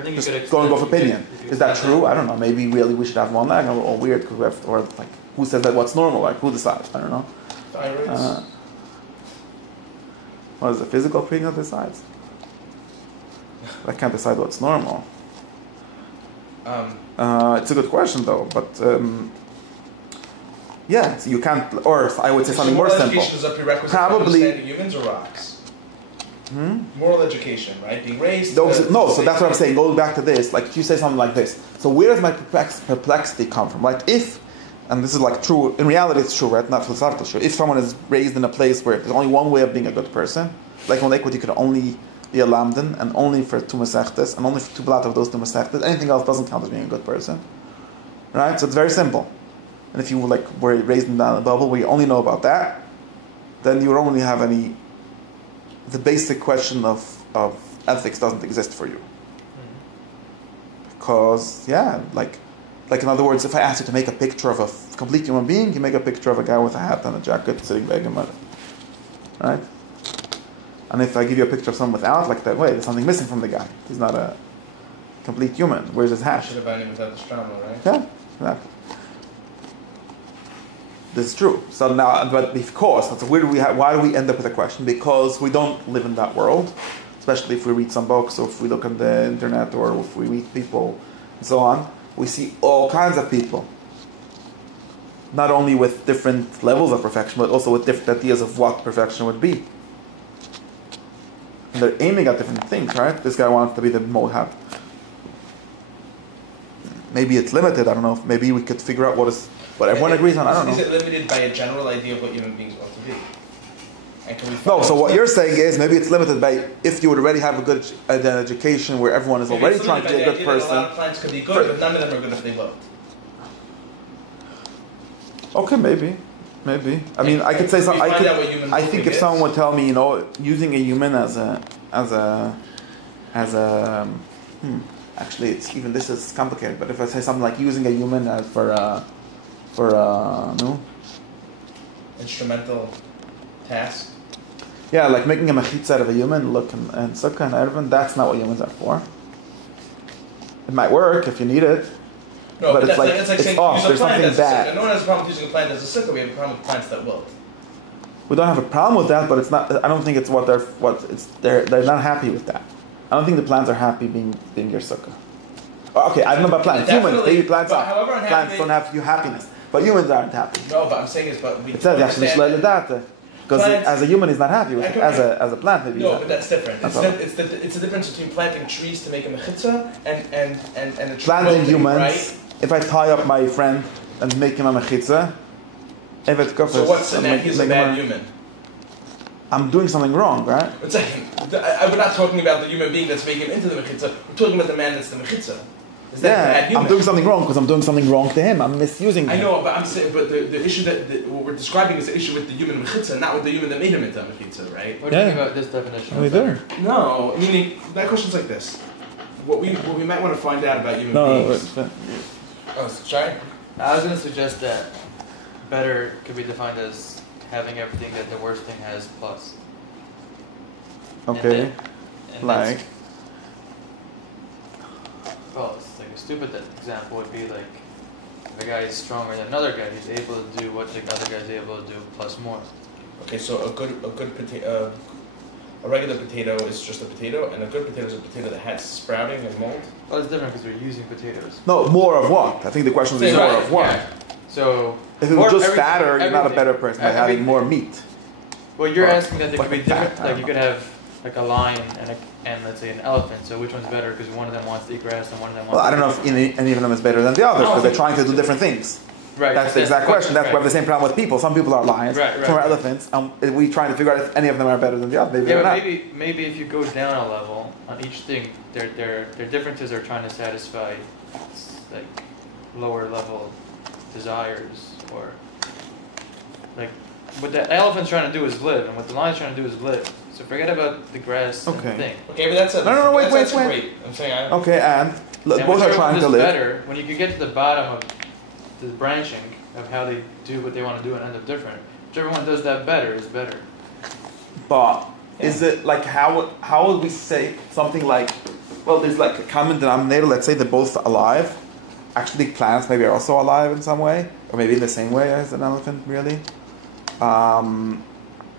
just going off opinion. Is that true? I don't know. Maybe really we should have one leg, or weird, or like who says that? What's normal? Like who decides? I don't know. Thyroids. What is the physical thing that decides? I can't decide what's normal. It's a good question, though. But so you can't. Or I would say something more simple. Is a prerequisite probably for understanding humans or rocks. Moral education, right? Being raised. No, so that's what I'm saying. Going back to this, like if you say something like this, so where does my perplexity come from? Like if, and this is like true, in reality it's true, right? Not philosophically true. If someone is raised in a place where there's only one way of being a good person, like on Lakewood you could only be a lamdan, and only for 2 masechtas, and only for 2 blat of those 2 masechtas, anything else doesn't count as being a good person. Right? So it's very simple. And if you were raised in that bubble where you only know about that, then you would only have the basic question of ethics doesn't exist for you. Because, like in other words, if I ask you to make a picture of a complete human being, you make a picture of a guy with a hat and a jacket sitting back in mud. Right? And if I give you a picture of someone without, like that way, there's something missing from the guy. He's not a complete human. Where's his hat? Should have been without the drama, right? Yeah, exactly. This is true. So now, but of course, so why do we end up with a question? Because we don't live in that world, especially if we read some books, or if we look on the internet, or if we meet people, and so on. We see all kinds of people, not only with different levels of perfection, but also with different ideas of what perfection would be. And they're aiming at different things, right? This guy wants to be the mohab. Maybe it's limited. I don't know. Maybe we could figure out what everyone agrees on. I don't know. Is it limited by a general idea of what human beings want to be? And can we No, so what you're saying is maybe it's limited by if you would already have a good education where everyone is already trying to be a good person. A lot of plants could be good, but none of them are good if they looked. Okay, maybe. I mean, I could say something. I think if someone would tell me, using a human as a actually, it's even this is complicated. But if I say something like using a human as instrumental task. Yeah, like making a mechitza out of a human, look and sukkah and ervan, that's not what humans are for. It might work if you need it. No, but it's like saying off. use a There's plant something as bad. a no one has a problem with using a plant as a sukkah. We have a problem with plants that wilt. We don't have a problem with that, but it's not. I don't think it's they're not happy with that. I don't think the plants are happy being your sukkah. Okay, I don't know about plants. Humans, maybe plants don't have happiness, but humans aren't happy. No, but I'm saying is, it says you have to mishleil that. Because as a human, he's not happy with it. As a plant, maybe. No, but that's different. It's the difference between planting trees to make a mechitza and a tree planting humans. Right? If I tie up my friend and make him a mechitza, if it covers. So what's the name? He's a bad human. I'm doing something wrong, right? But we're not talking about the human being that's making him into the mechitza. We're talking about the man that's the mechitza. Is that bad human? I'm doing something wrong because I'm doing something wrong to him. I'm misusing him. I know, but I'm saying, but the issue what we're describing is the issue with the human mechitza, not with the human that made him into a mechitza, right? We're talking about this definition. We do. No, meaning that question's like this. What we might want to find out about human beings. Oh, sorry. I was going to suggest that better could be defined as having everything that the worst thing has plus. Okay. Like. Well, it's like a stupid example would be like if a guy is stronger than another guy, he's able to do what the other guy is able to do plus more. Okay, so a good potato, a regular potato is just a potato, and a good potato is a potato that has sprouting and mold. Well, it's different because we're using potatoes. No, more of what? I think the question is more of what. Yeah. So if it was just fatter, you're not a better person by having more meat. Well, you're asking that there could be different. Like you could have like a lion and let's say an elephant. So which one's better? Because one of them wants to eat grass and one of them wants. Well, I don't know if any of them is better than the others because they're trying to do different things. Right. That's the exact question. That's why we have the same problem with people. Some people are lions, some are elephants. We trying to figure out if any of them are better than the other. Maybe if you go down a level on each thing, their differences are trying to satisfy like lower level desires, or like what the elephant's trying to do is live, and what the lion's trying to do is live. So forget about the grass and the thing. Okay, but that's wait. I'm saying okay, and both are trying to live. Better when you can get to the bottom of the branching of how they do what they want to do and end up different. Whichever one does that better is better. But is it like how would we say something like, well, there's like a common denominator. Let's say they're both alive. Actually, plants maybe are also alive in some way, or maybe in the same way as an elephant. Really,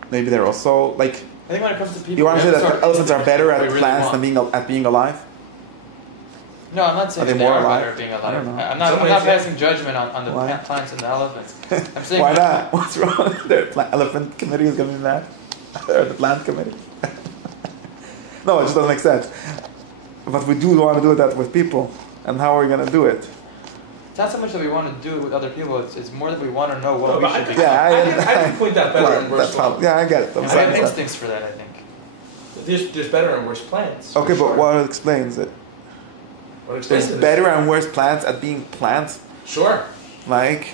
maybe they're also like. I think when it comes to people, you want to say that elephants are better at plants than being alive? No, I'm not saying they are better at being alive. I'm not passing judgment on the plants and the elephants. I'm saying why not? What's wrong? The elephant committee is going to be mad. Or the plant committee. No, it just doesn't make sense. But we do want to do that with people. And how are we going to do it? It's not so much that we want to do it with other people, it's more that we want to know what we should be doing. Yeah, I can point that better and worse. Yeah, I get it. I have instincts for that, I think. There's better and worse plants. Okay, but sure. what explains it? What explains There's it? better and worse plants at being plants? Sure. Like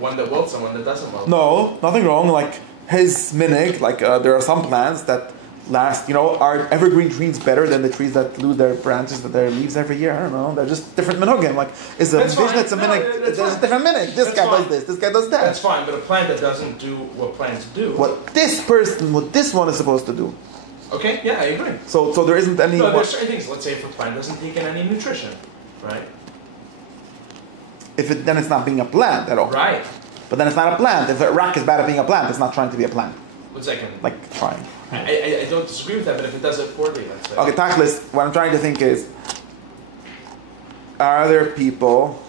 one that wilts and one that doesn't wilt. No, nothing wrong. Like his minig, there are some plants that last, are evergreen trees better than the trees that lose their branches, their leaves every year? I don't know. They're just different minhagim. Like, is a vision, it's a minig, there's a different minig. This guy does this, this guy does that. That's fine, but a plant that doesn't do what plants do. What this one is supposed to do. Okay, yeah, I agree. So there isn't any... No, there's certain things. Let's say if a plant doesn't take in any nutrition, right? Then it's not being a plant at all. Right. But then it's not a plant. If a rock is bad at being a plant, it's not trying to be a plant. 1 second. Like, trying. I don't disagree with that, but if it does it poorly, let's say. Okay, tachlis, what I'm trying to think is, are there people...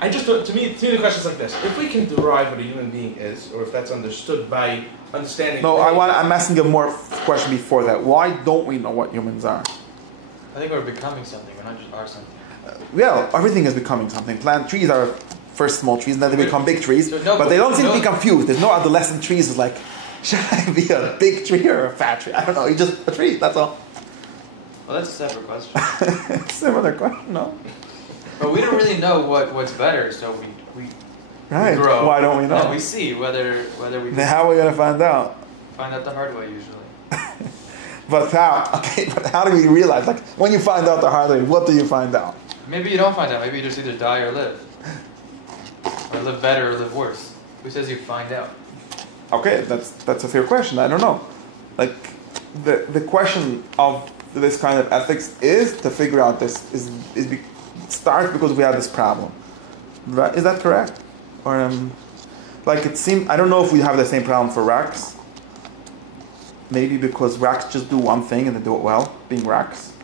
To me the question's like this. If we can derive what a human being is, or if that's understood by understanding... No, I'm asking a more question before that. Why don't we know what humans are? I think we're becoming something, we're not just are something. Yeah, everything is becoming something. Plant trees are first small trees, and then they become big trees. But they don't seem to be confused. There's no adolescent trees. It's like, should I be a big tree or a fat tree? I don't know. You're just a tree. That's all. Well, that's a separate question. Similar question, no? But we don't really know what's better, so we right. grow. Why don't we know? No, we see whether we. Then how are we gonna find out? Find out the hard way usually. But how? Okay, but how do we realize? Like, when you find out the hard way, what do you find out? Maybe you don't find out. Maybe you just either die or live. Or live better or live worse. Who says you find out? Okay, that's a fair question. I don't know. Like, the question of this kind of ethics is to figure out this starts because we have this problem. Right? Is that correct? Or like it seems, I don't know if we have the same problem for racks. Maybe because racks just do one thing and they do it well, being racks,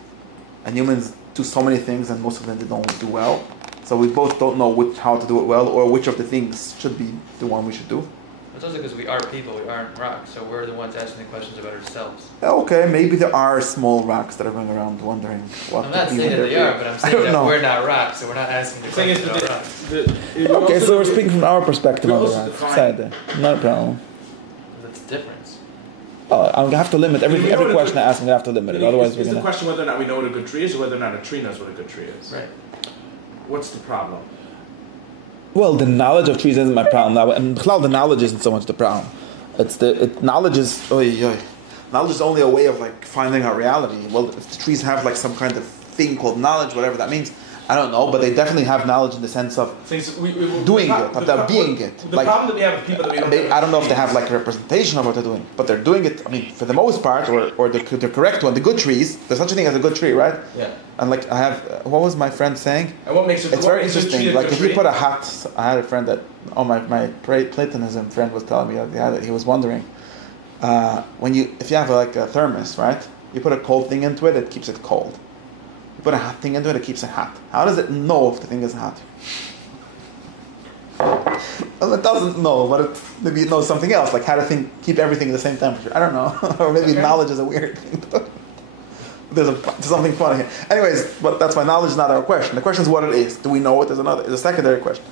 and humans do so many things and most of them they don't do well. So we both don't know how to do it well or which of the things should be the one we should do. It's also because we are people, we aren't rocks, so we're the ones asking the questions about ourselves. Okay, maybe there are small rocks that are going around wondering what. I'm not saying that they are, but I'm saying that we're not rocks, so we're not asking the questions about rocks. Okay, so we're speaking from our perspective on the rock side there. Not a problem. That's the difference. Oh, I'm gonna have to limit every question I ask. I'm gonna have to limit it. Otherwise, we're gonna. Is the question whether or not we know what a good tree is, or whether or not a tree knows what a good tree is? Right. What's the problem? Well, the knowledge of trees isn't my problem now, and the knowledge isn't so much the problem. Knowledge is knowledge is only a way of like finding out reality. Well, if the trees have like some kind of thing called knowledge, whatever that means, I don't know, but they definitely have knowledge in the sense of doing it, of being it. The problem that we have with people that we don't I don't know if they have like a representation of what they're doing, but they're doing it, I mean, for the most part, or the correct one, the good trees, there's such a thing as a good tree, right? Yeah. And like, I have, what was my friend saying? And what makes it It's very interesting, like if you put a hat, I had a friend that, my Platonism friend was telling me that he was wondering, if you have like a thermos, right? You put a cold thing into it, it keeps it cold. Put a hot thing into it, it keeps it hot. How does it know if the thing is hot? Well, it doesn't know, but maybe it knows something else, like how to keep everything at the same temperature. I don't know. Or maybe knowledge is a weird thing. There's something funny here. Anyways, but that's why knowledge is not our question. The question is what it is. Do we know it? Is a secondary question.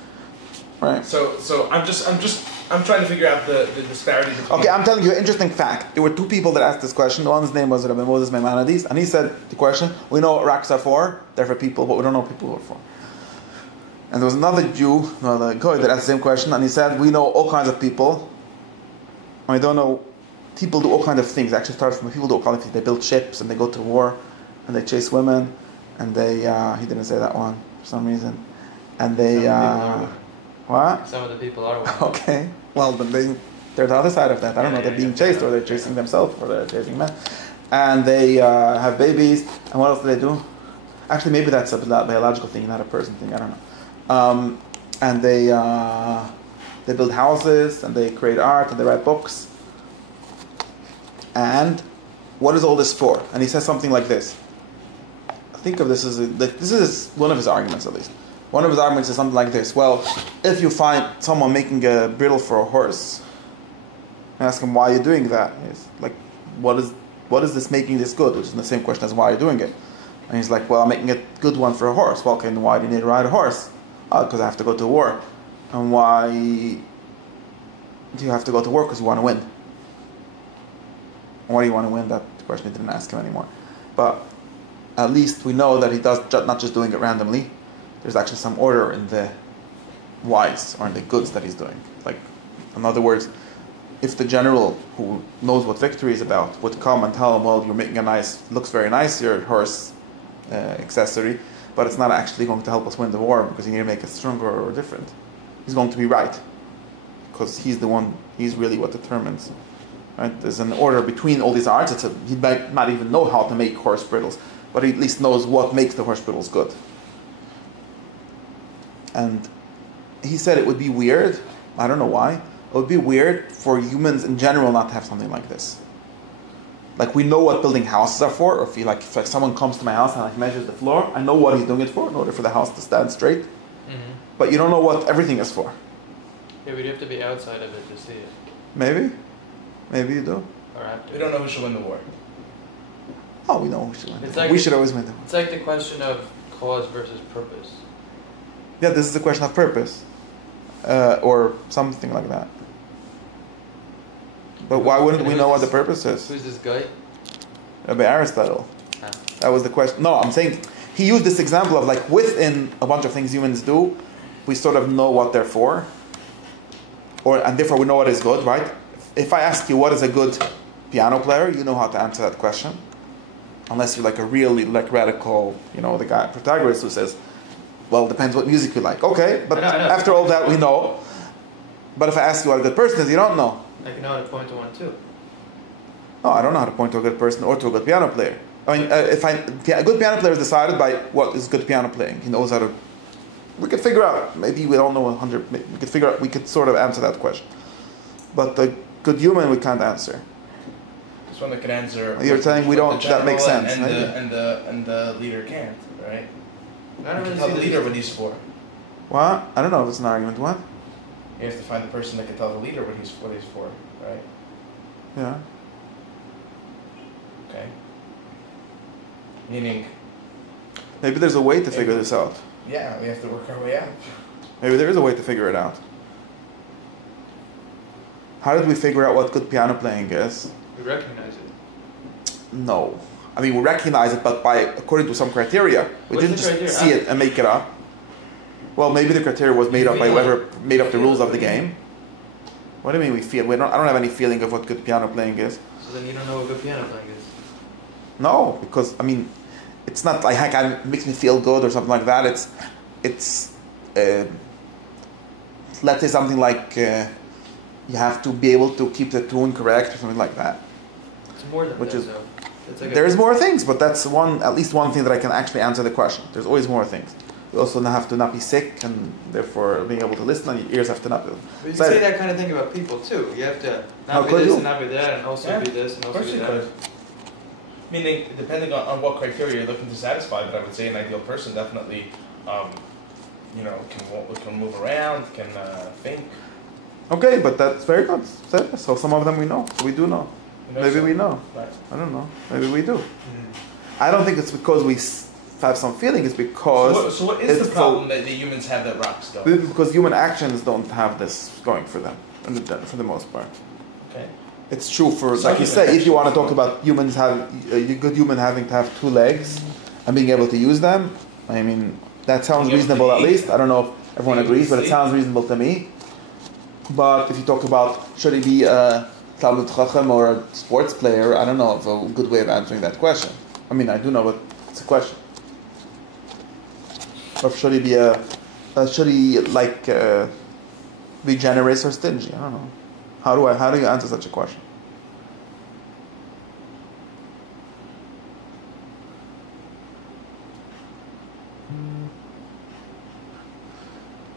Right. So I'm trying to figure out the disparity between... Okay, I'm telling you an interesting fact. There were two people that asked this question. One's name was Rabbi Moses Maimonides, and he said the question, we know what rocks are for, they're for people, but we don't know what people are for. And there was another Jew, another guy that asked the same question, and he said, we know all kinds of people, and we don't know, people do all kinds of things. It actually starts from people do all kinds of things. They build ships, and they go to war, and they chase women, and they, he didn't say that one for some reason, and they, what? Some of the people are women. Okay. Well, then they're the other side of that. I don't know. They're being chased, or they're chasing themselves, or they're chasing men. And they have babies. And what else do they do? Actually, maybe that's a biological thing, not a person thing. I don't know. And they build houses, and they create art, and they write books. And what is all this for? And he says something like this. Think of this as this is one of his arguments, at least. One of his arguments is something like this. Well, if you find someone making a bridle for a horse, and ask him why you're doing that, it's like, what what is this making this good? Which is the same question as why are you doing it? And he's like, well, I'm making a good one for a horse. Well, okay, then why do you need to ride a horse? Because I have to go to war. And why do you have to go to war? Because you want to win. Why do you want to win? That question he didn't ask him anymore. But at least we know that he does not just doing it randomly. There's actually some order in the whys or in the goods that he's doing. Like, in other words, if the general who knows what victory is about would come and tell him, well, you're making looks very nice, your horse accessory, but it's not actually going to help us win the war because you need to make it stronger or different. He's going to be right. Because he's really what determines. Right? There's an order between all these arts. He might not even know how to make horse bridles, but he at least knows what makes the horse bridles good. And he said it would be weird, I don't know why, it would be weird for humans in general not to have something like this. Like, we know what building houses are for, or if someone comes to my house and measures the floor, I know what he's doing it for, in order for the house to stand straight. Mm-hmm. But you don't know what everything is for. Yeah, but you have to be outside of it to see it. Maybe you do. Or have to. We don't know who should win the war. Oh, we know who should win. We should always win the war. It's like the question of cause versus purpose. Yeah, this is a question of purpose. Or something like that. But why wouldn't we know what the purpose is? Who's this guy? By Aristotle. That was the question. No, I'm saying he used this example of like within a bunch of things humans do, we sort of know what they're for. And therefore we know what is good, right? If I ask you what is a good piano player, you know how to answer that question. Unless you're like a really radical, the guy Pythagoras who says, well, it depends what music you like. Okay, but after all that we know. But if I ask you what a good person is, you don't know. I can know how to point to one too. No, I don't know how to point to a good person or to a good piano player. I mean, a good piano player is decided by what is good piano playing. He knows how to. We could figure out. Maybe we don't know 100. We could figure out. We could sort of answer that question. But the good human, we can't answer. This one that can answer. You're saying we don't. That makes sense. And the leader can't, right? I don't really tell see the leader what he's for. What? I don't know if it's an argument. What? You have to find the person that can tell the leader what he's for, right? Yeah. Okay. Meaning. Maybe there's a way to figure this out. Yeah, we have to work our way out. Maybe there is a way to figure it out. How did we figure out what good piano playing is? We recognize it. No. I mean, we recognize it, but according to some criteria. We didn't just see it and make it up. Well, maybe the criteria was made up by whoever made up the rules of the game. What do you mean we feel? I don't have any feeling of what good piano playing is. So then you don't know what good piano playing is? No, because, I mean, it's not like it makes me feel good or something like that. It's let's say something like you have to be able to keep the tune correct or something like that. It's more than that, though. There's more things, but that's at least one thing that I can actually answer the question. There's always more things. You also have to not be sick, and therefore being able to listen, and your ears have to not be. But you say that kind of thing about people too. You have to not be this and not be that, and also be this and also be that. Meaning, depending on what criteria you're looking to satisfy, but I would say an ideal person definitely, can move around, can think. Okay, but that's very good. So some of them we know. So we do know. Maybe we know. Right. I don't know. Maybe we do. I don't think it's because we have some feeling. It's because. So what is the problem that the humans have that rocks don't? Because human actions don't have this going for them, for the most part. Okay. It's true for, like you say, if you want to talk about humans having a good human having to have 2 legs and being able to use them. I mean, that sounds reasonable at least. I don't know if everyone agrees, but it sounds reasonable to me. But if you talk about should he be a Talmud Chacham or a sports player, I don't know of a good way of answering that question. I mean, I do know, but it's a question. Or should he be be generous or stingy? I don't know. How do you answer such a question?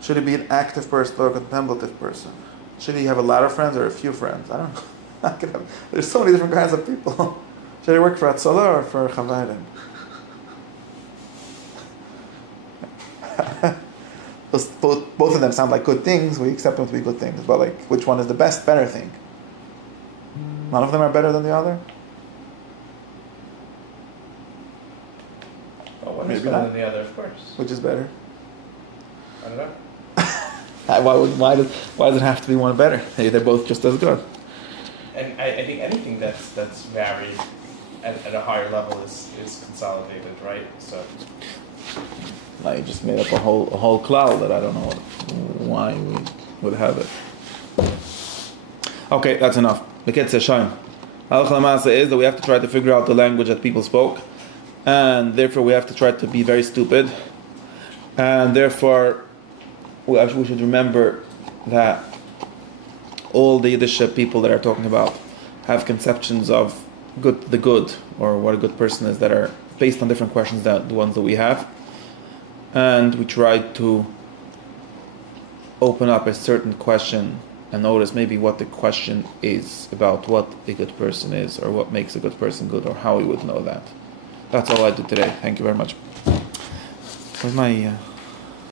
Should he be an active person or a contemplative person? Should he have a lot of friends or a few friends? I don't know. There's so many different kinds of people. Should he work for Atzola or for Chavayim? Both of them sound like good things. We accept them to be good things. But which one is the better thing? None of them are better than the other? One Maybe is better not. than the other, of course. Which is better? I don't know. Why does it have to be one better? Hey, they're both just as good. And I think anything that's varied at a higher level is consolidated, right? So Now you just made up a whole cloud that I don't know why we would have it. Okay, that's enough. The kid says shine. Al-Khamasa is that we have to try to figure out the language that people spoke, and therefore we have to try to be very stupid, and therefore we should remember that all the Yiddish people that are talking about have conceptions of the good, or what a good person is, that are based on different questions than the ones that we have, and we try to open up a certain question and notice maybe what the question is about what a good person is, or what makes a good person good, or how we would know that. That's all I did today. Thank you very much. Where's my